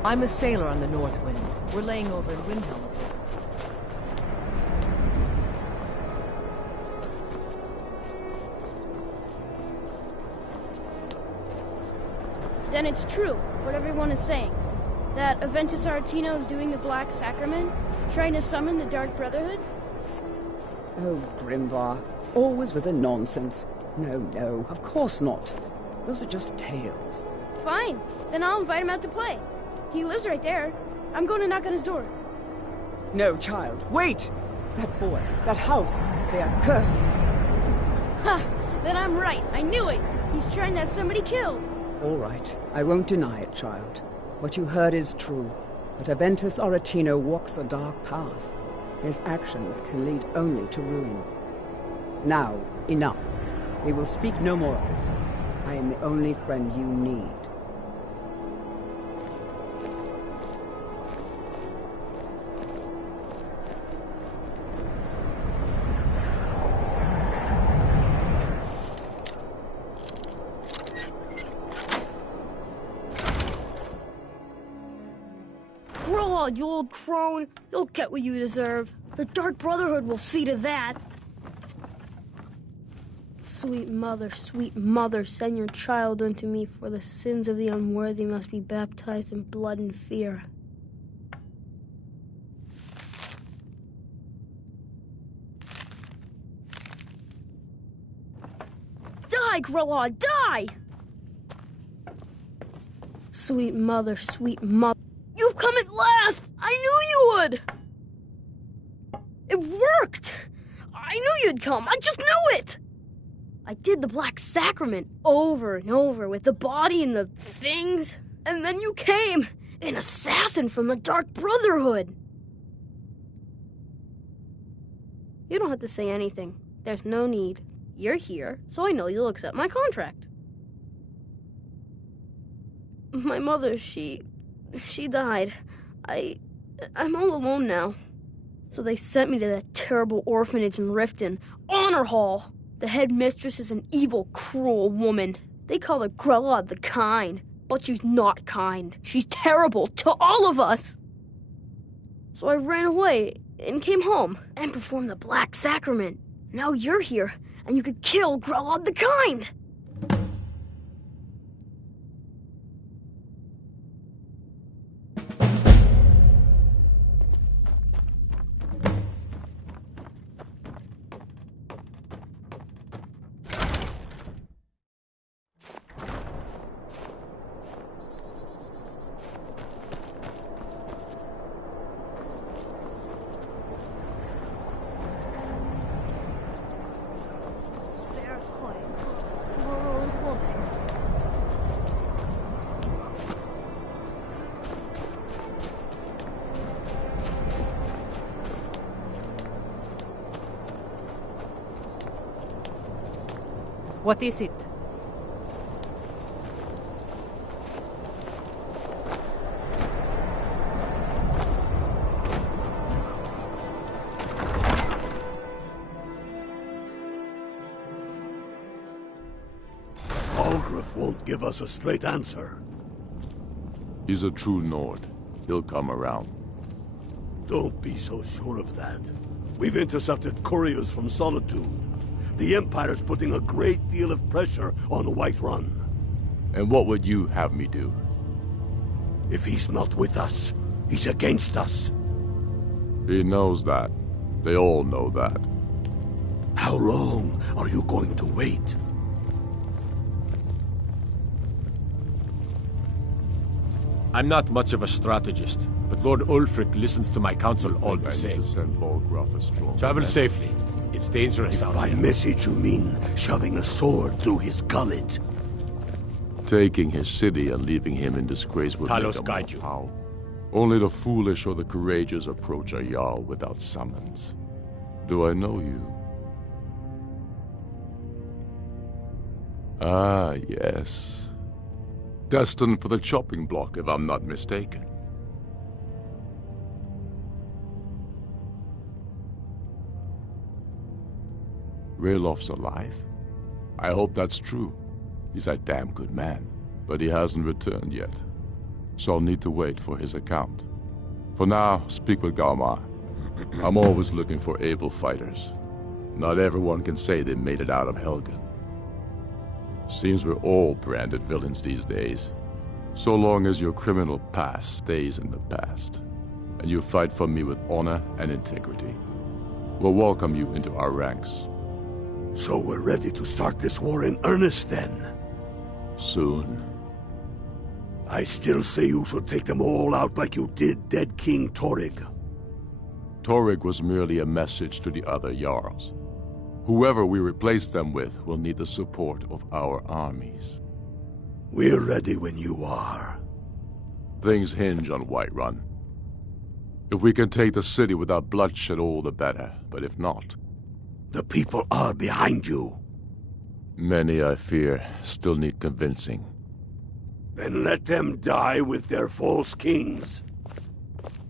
I'm a sailor on the North Wind. We're laying over in Windhelm. Then it's true, what everyone is saying. That Aventus Aretino is doing the Black Sacrament, trying to summon the Dark Brotherhood? Oh, Grimvar, always with the nonsense. No, of course not. Those are just tales. Fine, then I'll invite him out to play. He lives right there. I'm going to knock on his door. No, child, wait! That boy, that house, they are cursed. Ha! Then I'm right. I knew it. He's trying to have somebody killed. All right, I won't deny it, child. What you heard is true. But Aventus Aretino walks a dark path. His actions can lead only to ruin. Now, enough. We will speak no more of this. I am the only friend you need. You old crone. You'll get what you deserve. The Dark Brotherhood will see to that. Sweet mother, send your child unto me, for the sins of the unworthy must be baptized in blood and fear. Die, Grelod, die! Sweet mother, you've come at last! I knew you would! It worked! I knew you'd come! I just knew it! I did the Black Sacrament over and over with the body and the things. And then you came, an assassin from the Dark Brotherhood. You don't have to say anything. There's no need. You're here, so I know you'll accept my contract. My mother, she died. I'm all alone now. So they sent me to that terrible orphanage in Riften, Honor Hall. The headmistress is an evil, cruel woman. They call her Grelod the Kind, but she's not kind. She's terrible to all of us. So I ran away and came home and performed the Black Sacrament. Now you're here, and you could kill Grelod the Kind. What is it? Algrif won't give us a straight answer. He's a true Nord. He'll come around. Don't be so sure of that. We've intercepted couriers from Solitude. The Empire's putting a great deal of pressure on Whiterun. And what would you have me do? If he's not with us, he's against us. He knows that. They all know that. How long are you going to wait? I'm not much of a strategist, but Lord Ulfric listens to my counsel all the same. Travel safely. It's dangerous out By there. message you mean shoving a sword through his gullet. Taking his city and leaving him in disgrace would Talos make him guide you. how? Only the foolish or the courageous approach a Jarl without summons. Do I know you? Ah, yes. Destined for the chopping block, if I'm not mistaken. Railof's alive? I hope that's true. He's a damn good man, but he hasn't returned yet. So I'll need to wait for his account. For now, speak with Galmar. I'm always looking for able fighters. Not everyone can say they made it out of Helgen. Seems we're all branded villains these days. So long as your criminal past stays in the past, and you fight for me with honor and integrity, we'll welcome you into our ranks. So we're ready to start this war in earnest then? Soon. I still say you should take them all out like you did dead King Torrig. Torrig was merely a message to the other Jarls. Whoever we replace them with will need the support of our armies. We're ready when you are. Things hinge on Whiterun. If we can take the city without bloodshed, all the better. But if not... The people are behind you. Many, I fear, still need convincing. Then let them die with their false kings.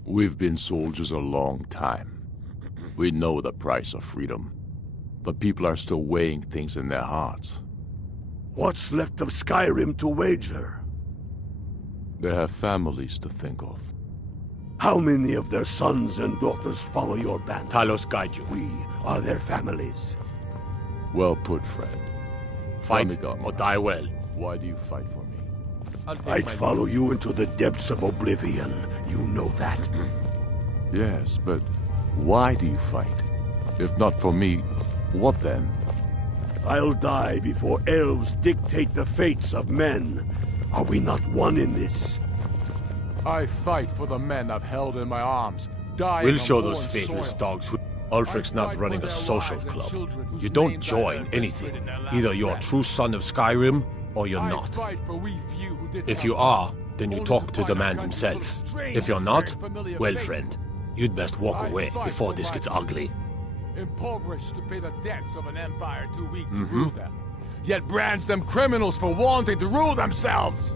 We've been soldiers a long time. We know the price of freedom. The people are still weighing things in their hearts. What's left of Skyrim to wager? They have families to think of. How many of their sons and daughters follow your band? Talos guide you. We are their families. Well put, friend. Fight or die well. Why do you fight for me? I'd follow you into the depths of oblivion. You know that. Yes, but why do you fight? If not for me, what then? I'll die before elves dictate the fates of men. Are we not one in this? I fight for the men I've held in my arms. We'll show those faithless dogs who... Ulfric's not running a social club. You don't join anything. Either you're a true son of Skyrim, or you're not. If you are, then you talk to the man himself. If you're not, well, friend, you'd best walk away before this gets ugly. Impoverished to pay the debts of an empire too weak to rule them, yet brands them criminals for wanting to rule themselves.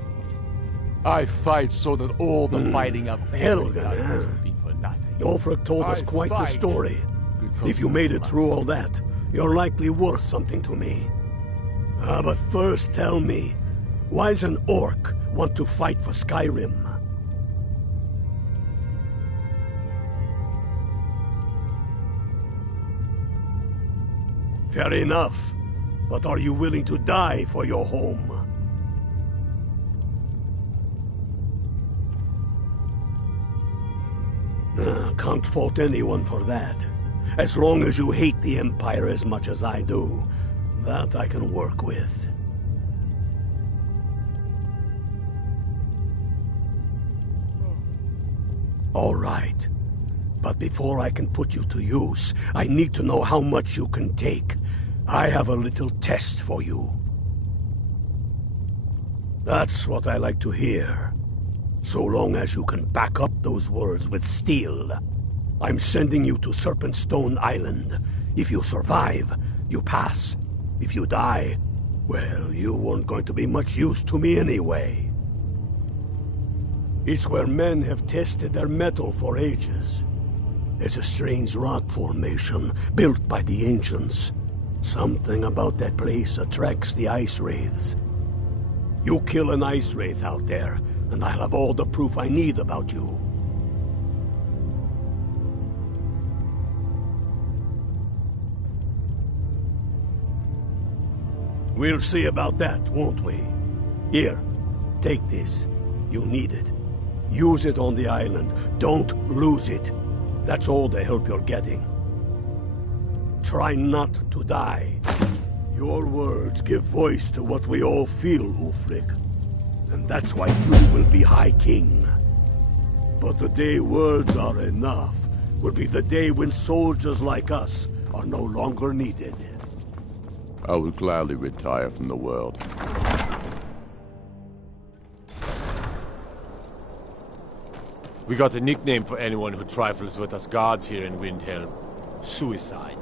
I fight so that all the fighting I've ever done hasn't been for nothing. Ulfric told us quite the story. If you made it through all that, you're likely worth something to me. But first tell me, why does an orc want to fight for Skyrim? Fair enough, but are you willing to die for your home? Can't fault anyone for that. As long as you hate the Empire as much as I do, that I can work with. All right. But before I can put you to use, I need to know how much you can take. I have a little test for you. That's what I like to hear. So long as you can back up those words with steel. I'm sending you to Serpentstone Island. If you survive, you pass. If you die, well, you weren't going to be much use to me anyway. It's where men have tested their metal for ages. There's a strange rock formation built by the ancients. Something about that place attracts the ice wraiths. You kill an ice wraith out there, and I'll have all the proof I need about you. We'll see about that, won't we? Here, take this. You need it. Use it on the island. Don't lose it. That's all the help you're getting. Try not to die. Your words give voice to what we all feel, Ulfric. And that's why you will be High King. But the day words are enough will be the day when soldiers like us are no longer needed. I would gladly retire from the world. We got a nickname for anyone who trifles with us gods here in Windhelm. Suicide.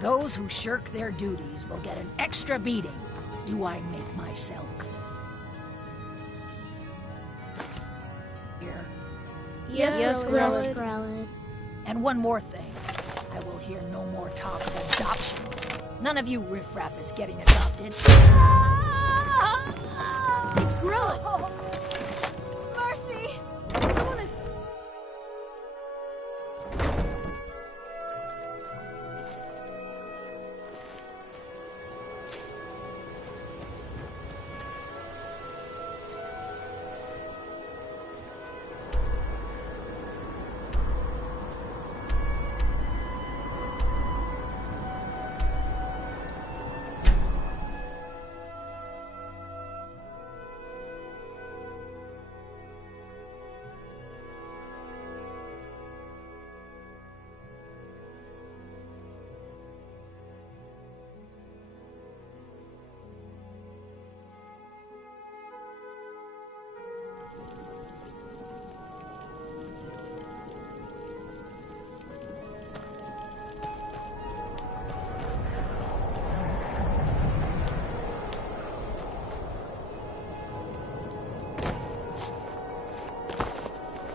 Those who shirk their duties will get an extra beating. Do I make myself clear? Yes, Skrelid. And one more thing. I will hear no more talk of adoptions. None of you riffraff is getting adopted. It's Skrelid! Mercy! Someone is...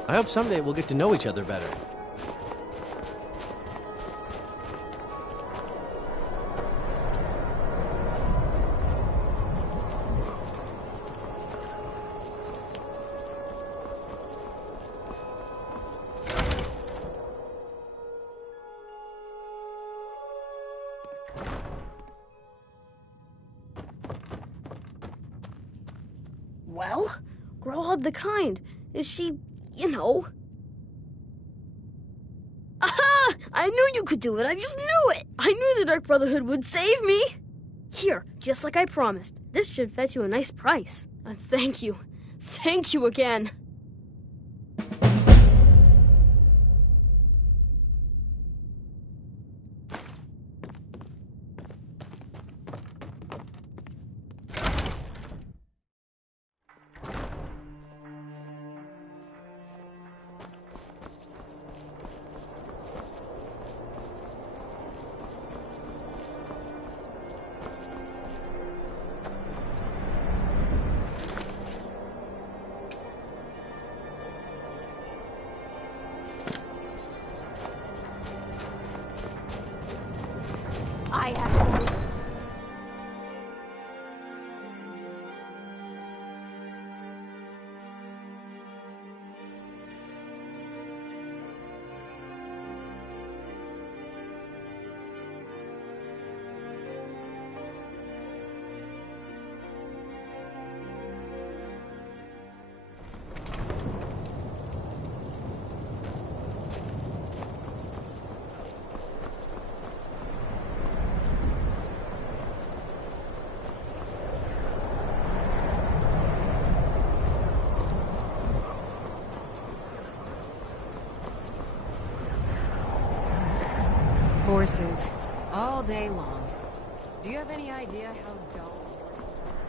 I hope someday we'll get to know each other better. Well, Growhub the Kind. Is she, you know... Aha! I knew you could do it. I just knew it. I knew the Dark Brotherhood would save me. Here, just like I promised. This should fetch you a nice price. And thank you. Thank you again. horses. All day long. Do you have any idea how dull horses are?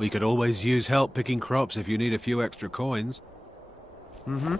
We could always use help picking crops if you need a few extra coins. Mm-hmm.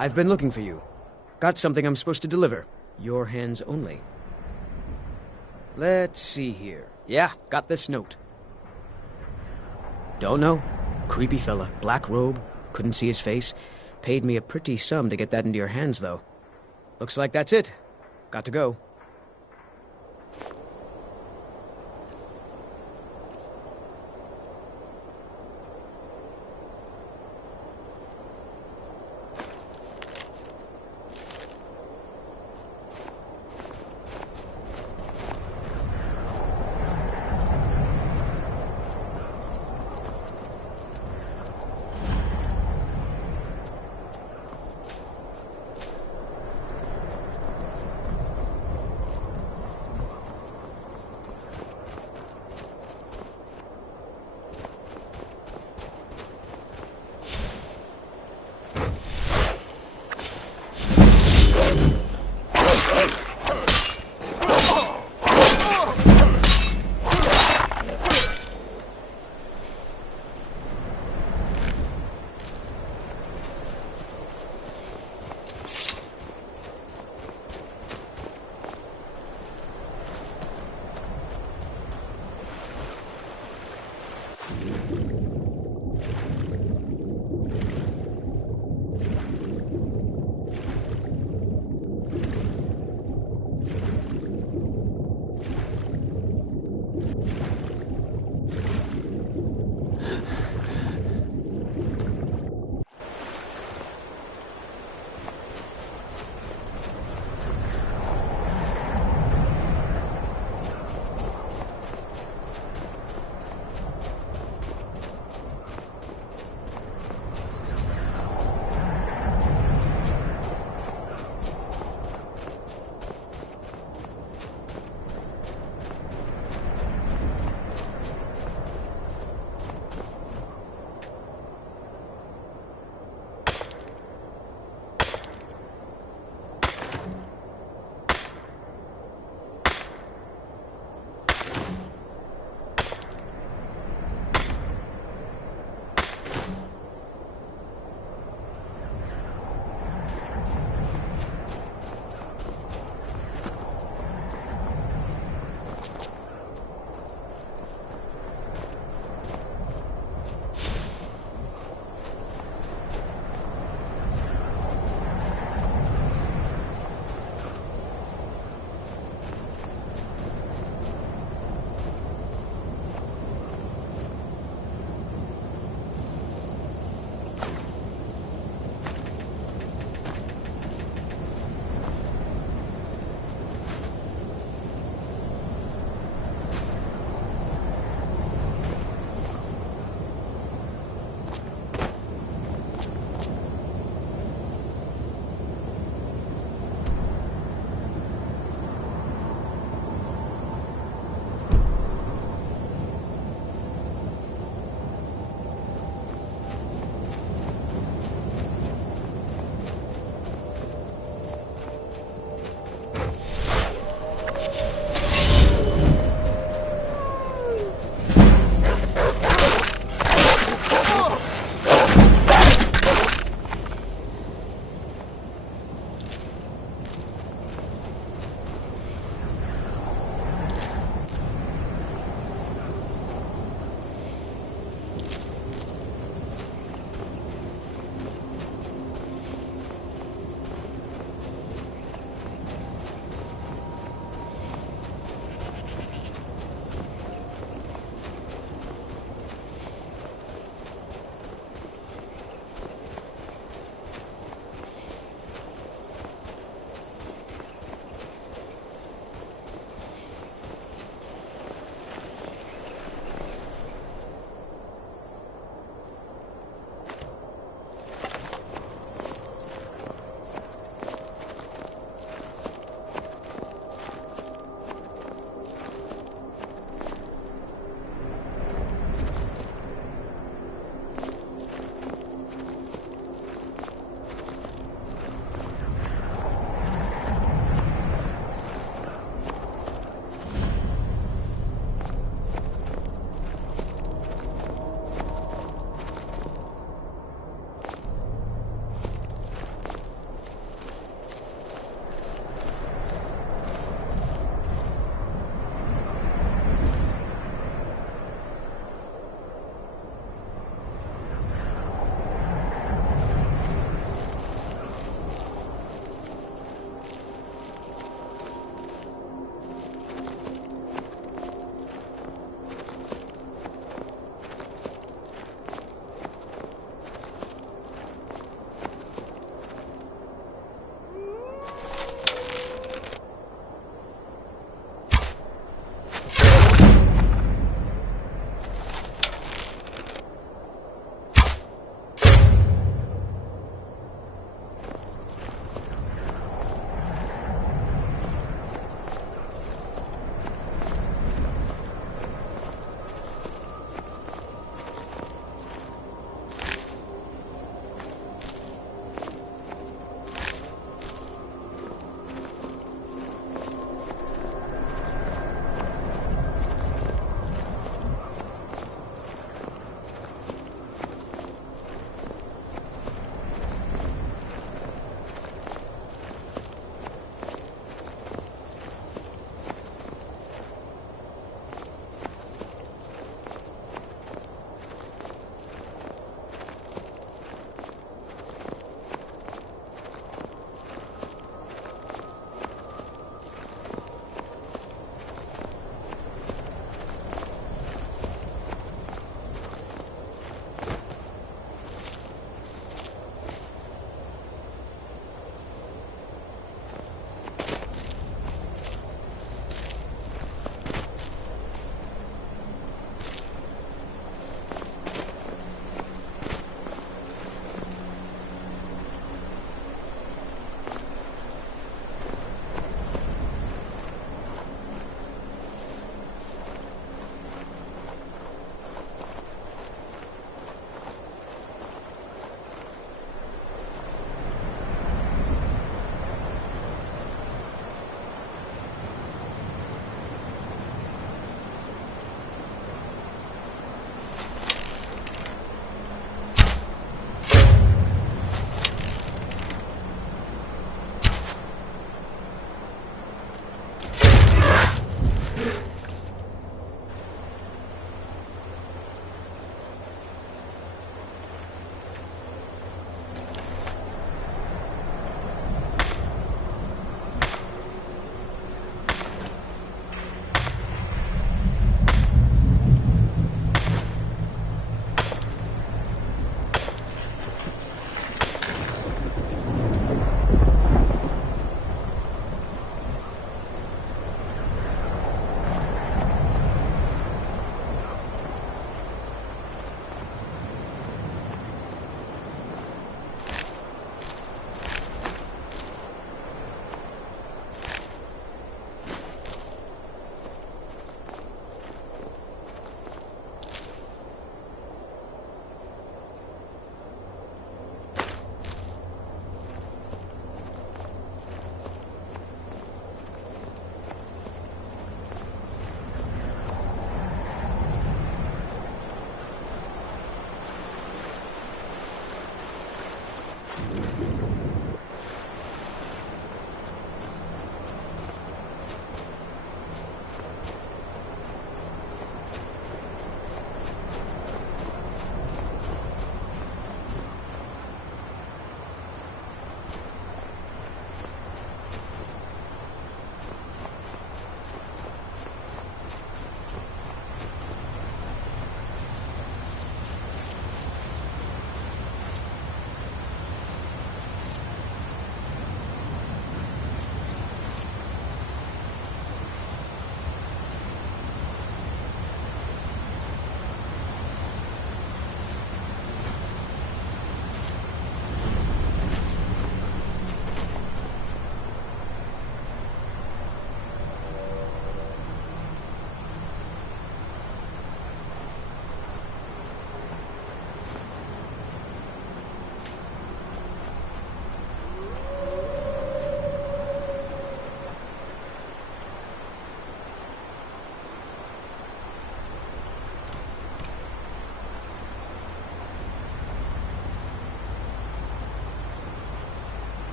I've been looking for you. Got something I'm supposed to deliver. Your hands only. Let's see here. Yeah, got this note. Don't know. Creepy fella. Black robe. Couldn't see his face. Paid me a pretty sum to get that into your hands, though. Looks like that's it. Got to go.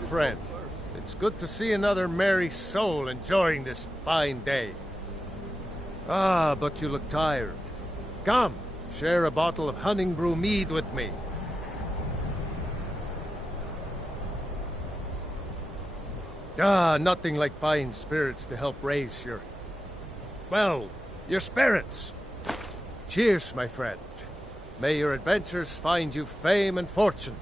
hail, friend. It's good to see another merry soul enjoying this fine day. Ah, but you look tired. Come, share a bottle of Hunting Brew mead with me. Ah, nothing like fine spirits to help raise your... well, your spirits. Cheers, my friend. May your adventures find you fame and fortune.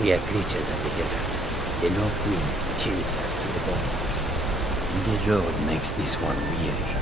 We are creatures of the desert. The north wind chills us to the bone. The road makes this one weary.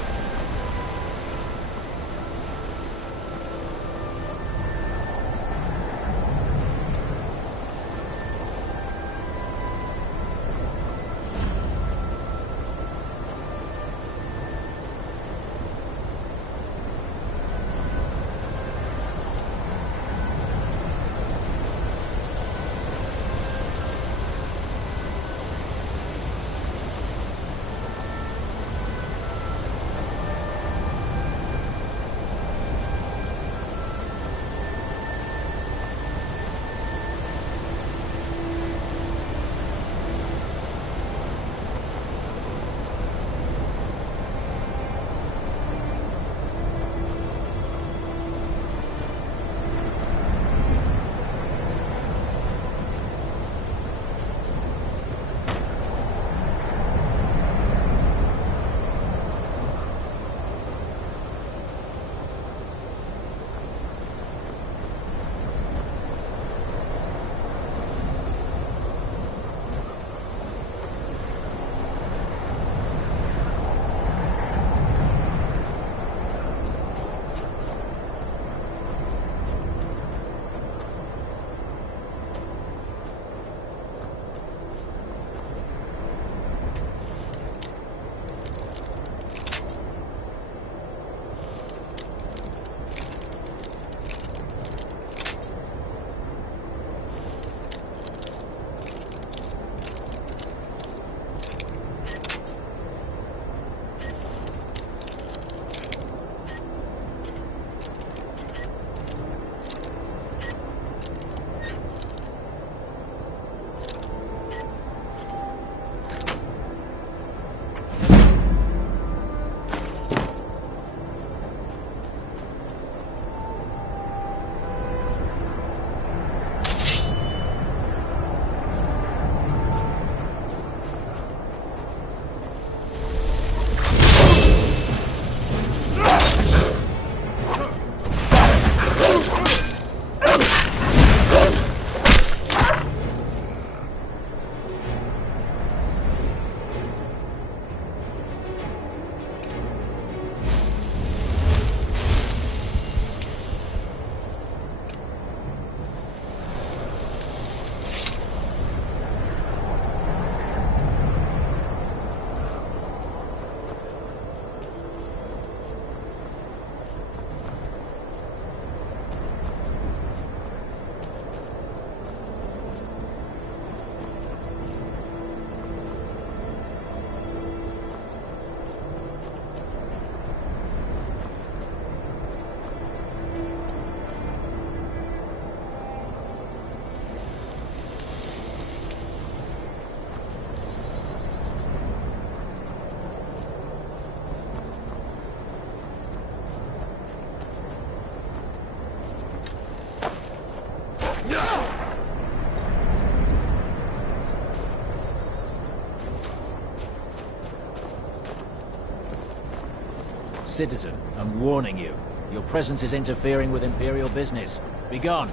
Citizen, I'm warning you. Your presence is interfering with Imperial business. Be gone.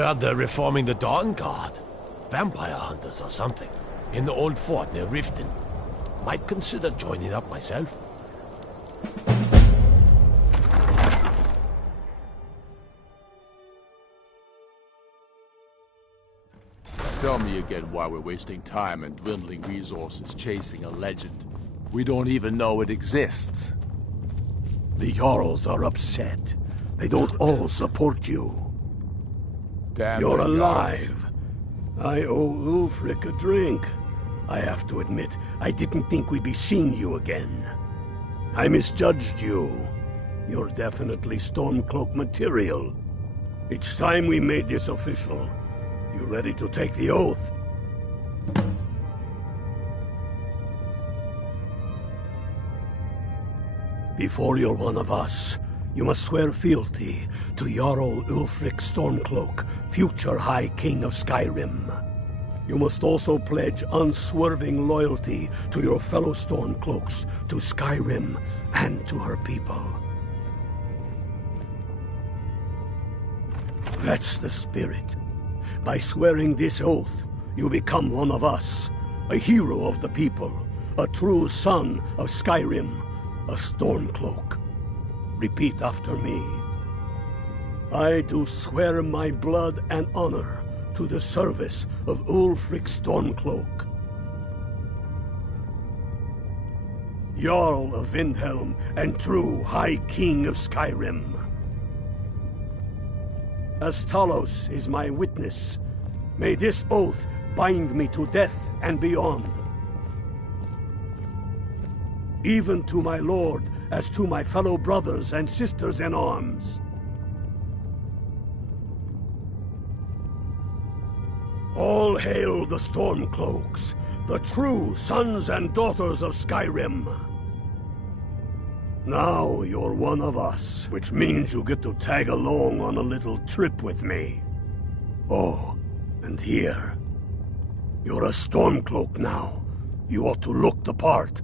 Heard they're reforming the Dawn Guard. Vampire hunters or something. In the old fort near Riften. Might consider joining up myself. Tell me again why we're wasting time and dwindling resources chasing a legend. We don't even know it exists. The Jarls are upset. They don't all support you. Damn, you're the alive. I owe Ulfric a drink. I have to admit, I didn't think we'd be seeing you again. I misjudged you. You're definitely Stormcloak material. It's time we made this official. You ready to take the oath? Before you're one of us, you must swear fealty to Jarl Ulfric Stormcloak, future High King of Skyrim. You must also pledge unswerving loyalty to your fellow Stormcloaks, to Skyrim, and to her people. That's the spirit. By swearing this oath, you become one of us, a hero of the people, a true son of Skyrim, a Stormcloak. Repeat after me. I do swear my blood and honor to the service of Ulfric Stormcloak, Jarl of Windhelm and true High King of Skyrim. As Talos is my witness, may this oath bind me to death and beyond. Even to my lord, as to my fellow brothers and sisters in arms. All hail the Stormcloaks, the true sons and daughters of Skyrim. Now you're one of us, which means you get to tag along on a little trip with me. Oh, and here. You're a Stormcloak now. You ought to look the part.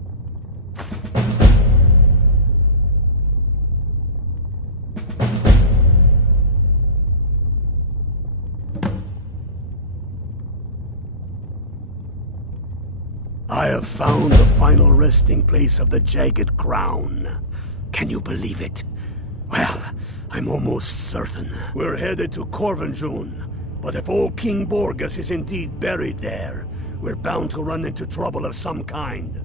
I have found the final resting place of the Jagged Crown. Can you believe it? Well, I'm almost certain. We're headed to Corvinjun, but if old King Borgus is indeed buried there, we're bound to run into trouble of some kind.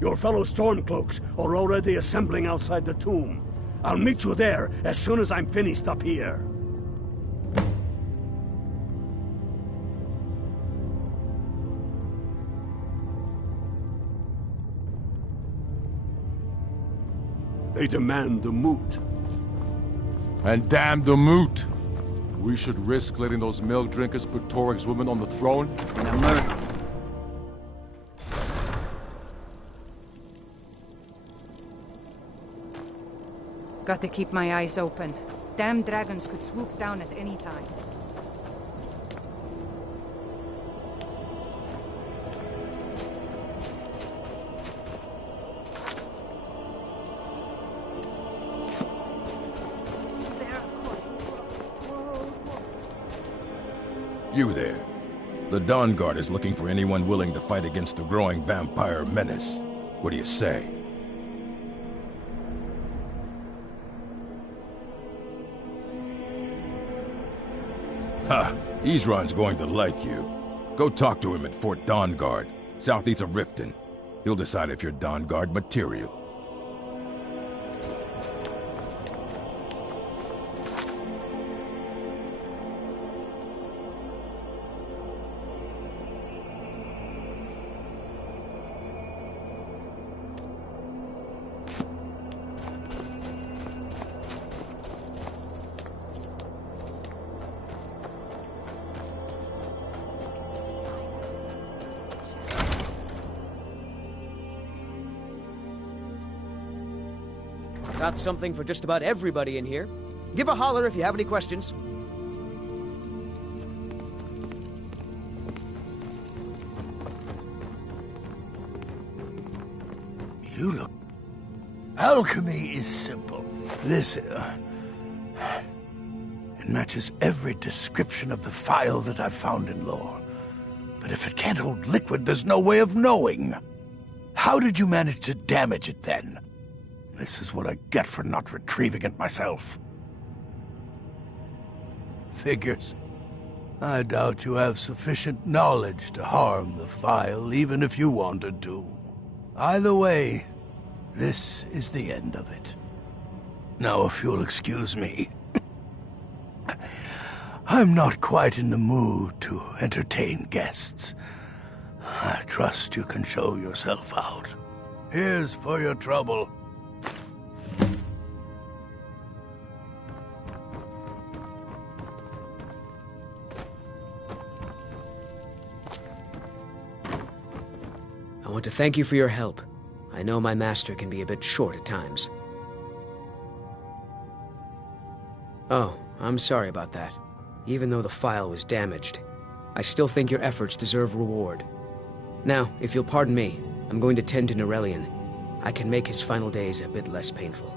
Your fellow Stormcloaks are already assembling outside the tomb. I'll meet you there as soon as I'm finished up here. They demand the moot. And damn the moot! We should risk letting those milk drinkers put Torag's woman on the throne? Got to keep my eyes open. Damn dragons could swoop down at any time. You there. The Dawn Guard is looking for anyone willing to fight against the growing vampire menace. What do you say? Ha! Isran's going to like you. Go talk to him at Fort Dawn Guard, southeast of Riften. He'll decide if you're Dawn Guard material. Got something for just about everybody in here. Give a holler if you have any questions. You look... Alchemy is simple. Listen, matches every description of the file that I've found in lore. But if it can't hold liquid, there's no way of knowing. How did you manage to damage it then? This is what I get for not retrieving it myself. Figures. I doubt you have sufficient knowledge to harm the file, even if you wanted to. Either way, this is the end of it. Now, if you'll excuse me, I'm not quite in the mood to entertain guests. I trust you can show yourself out. Here's for your trouble. I want to thank you for your help. I know my master can be a bit short at times. Oh, I'm sorry about that. Even though the file was damaged, I still think your efforts deserve reward. Now, if you'll pardon me, I'm going to tend to Norellian. I can make his final days a bit less painful.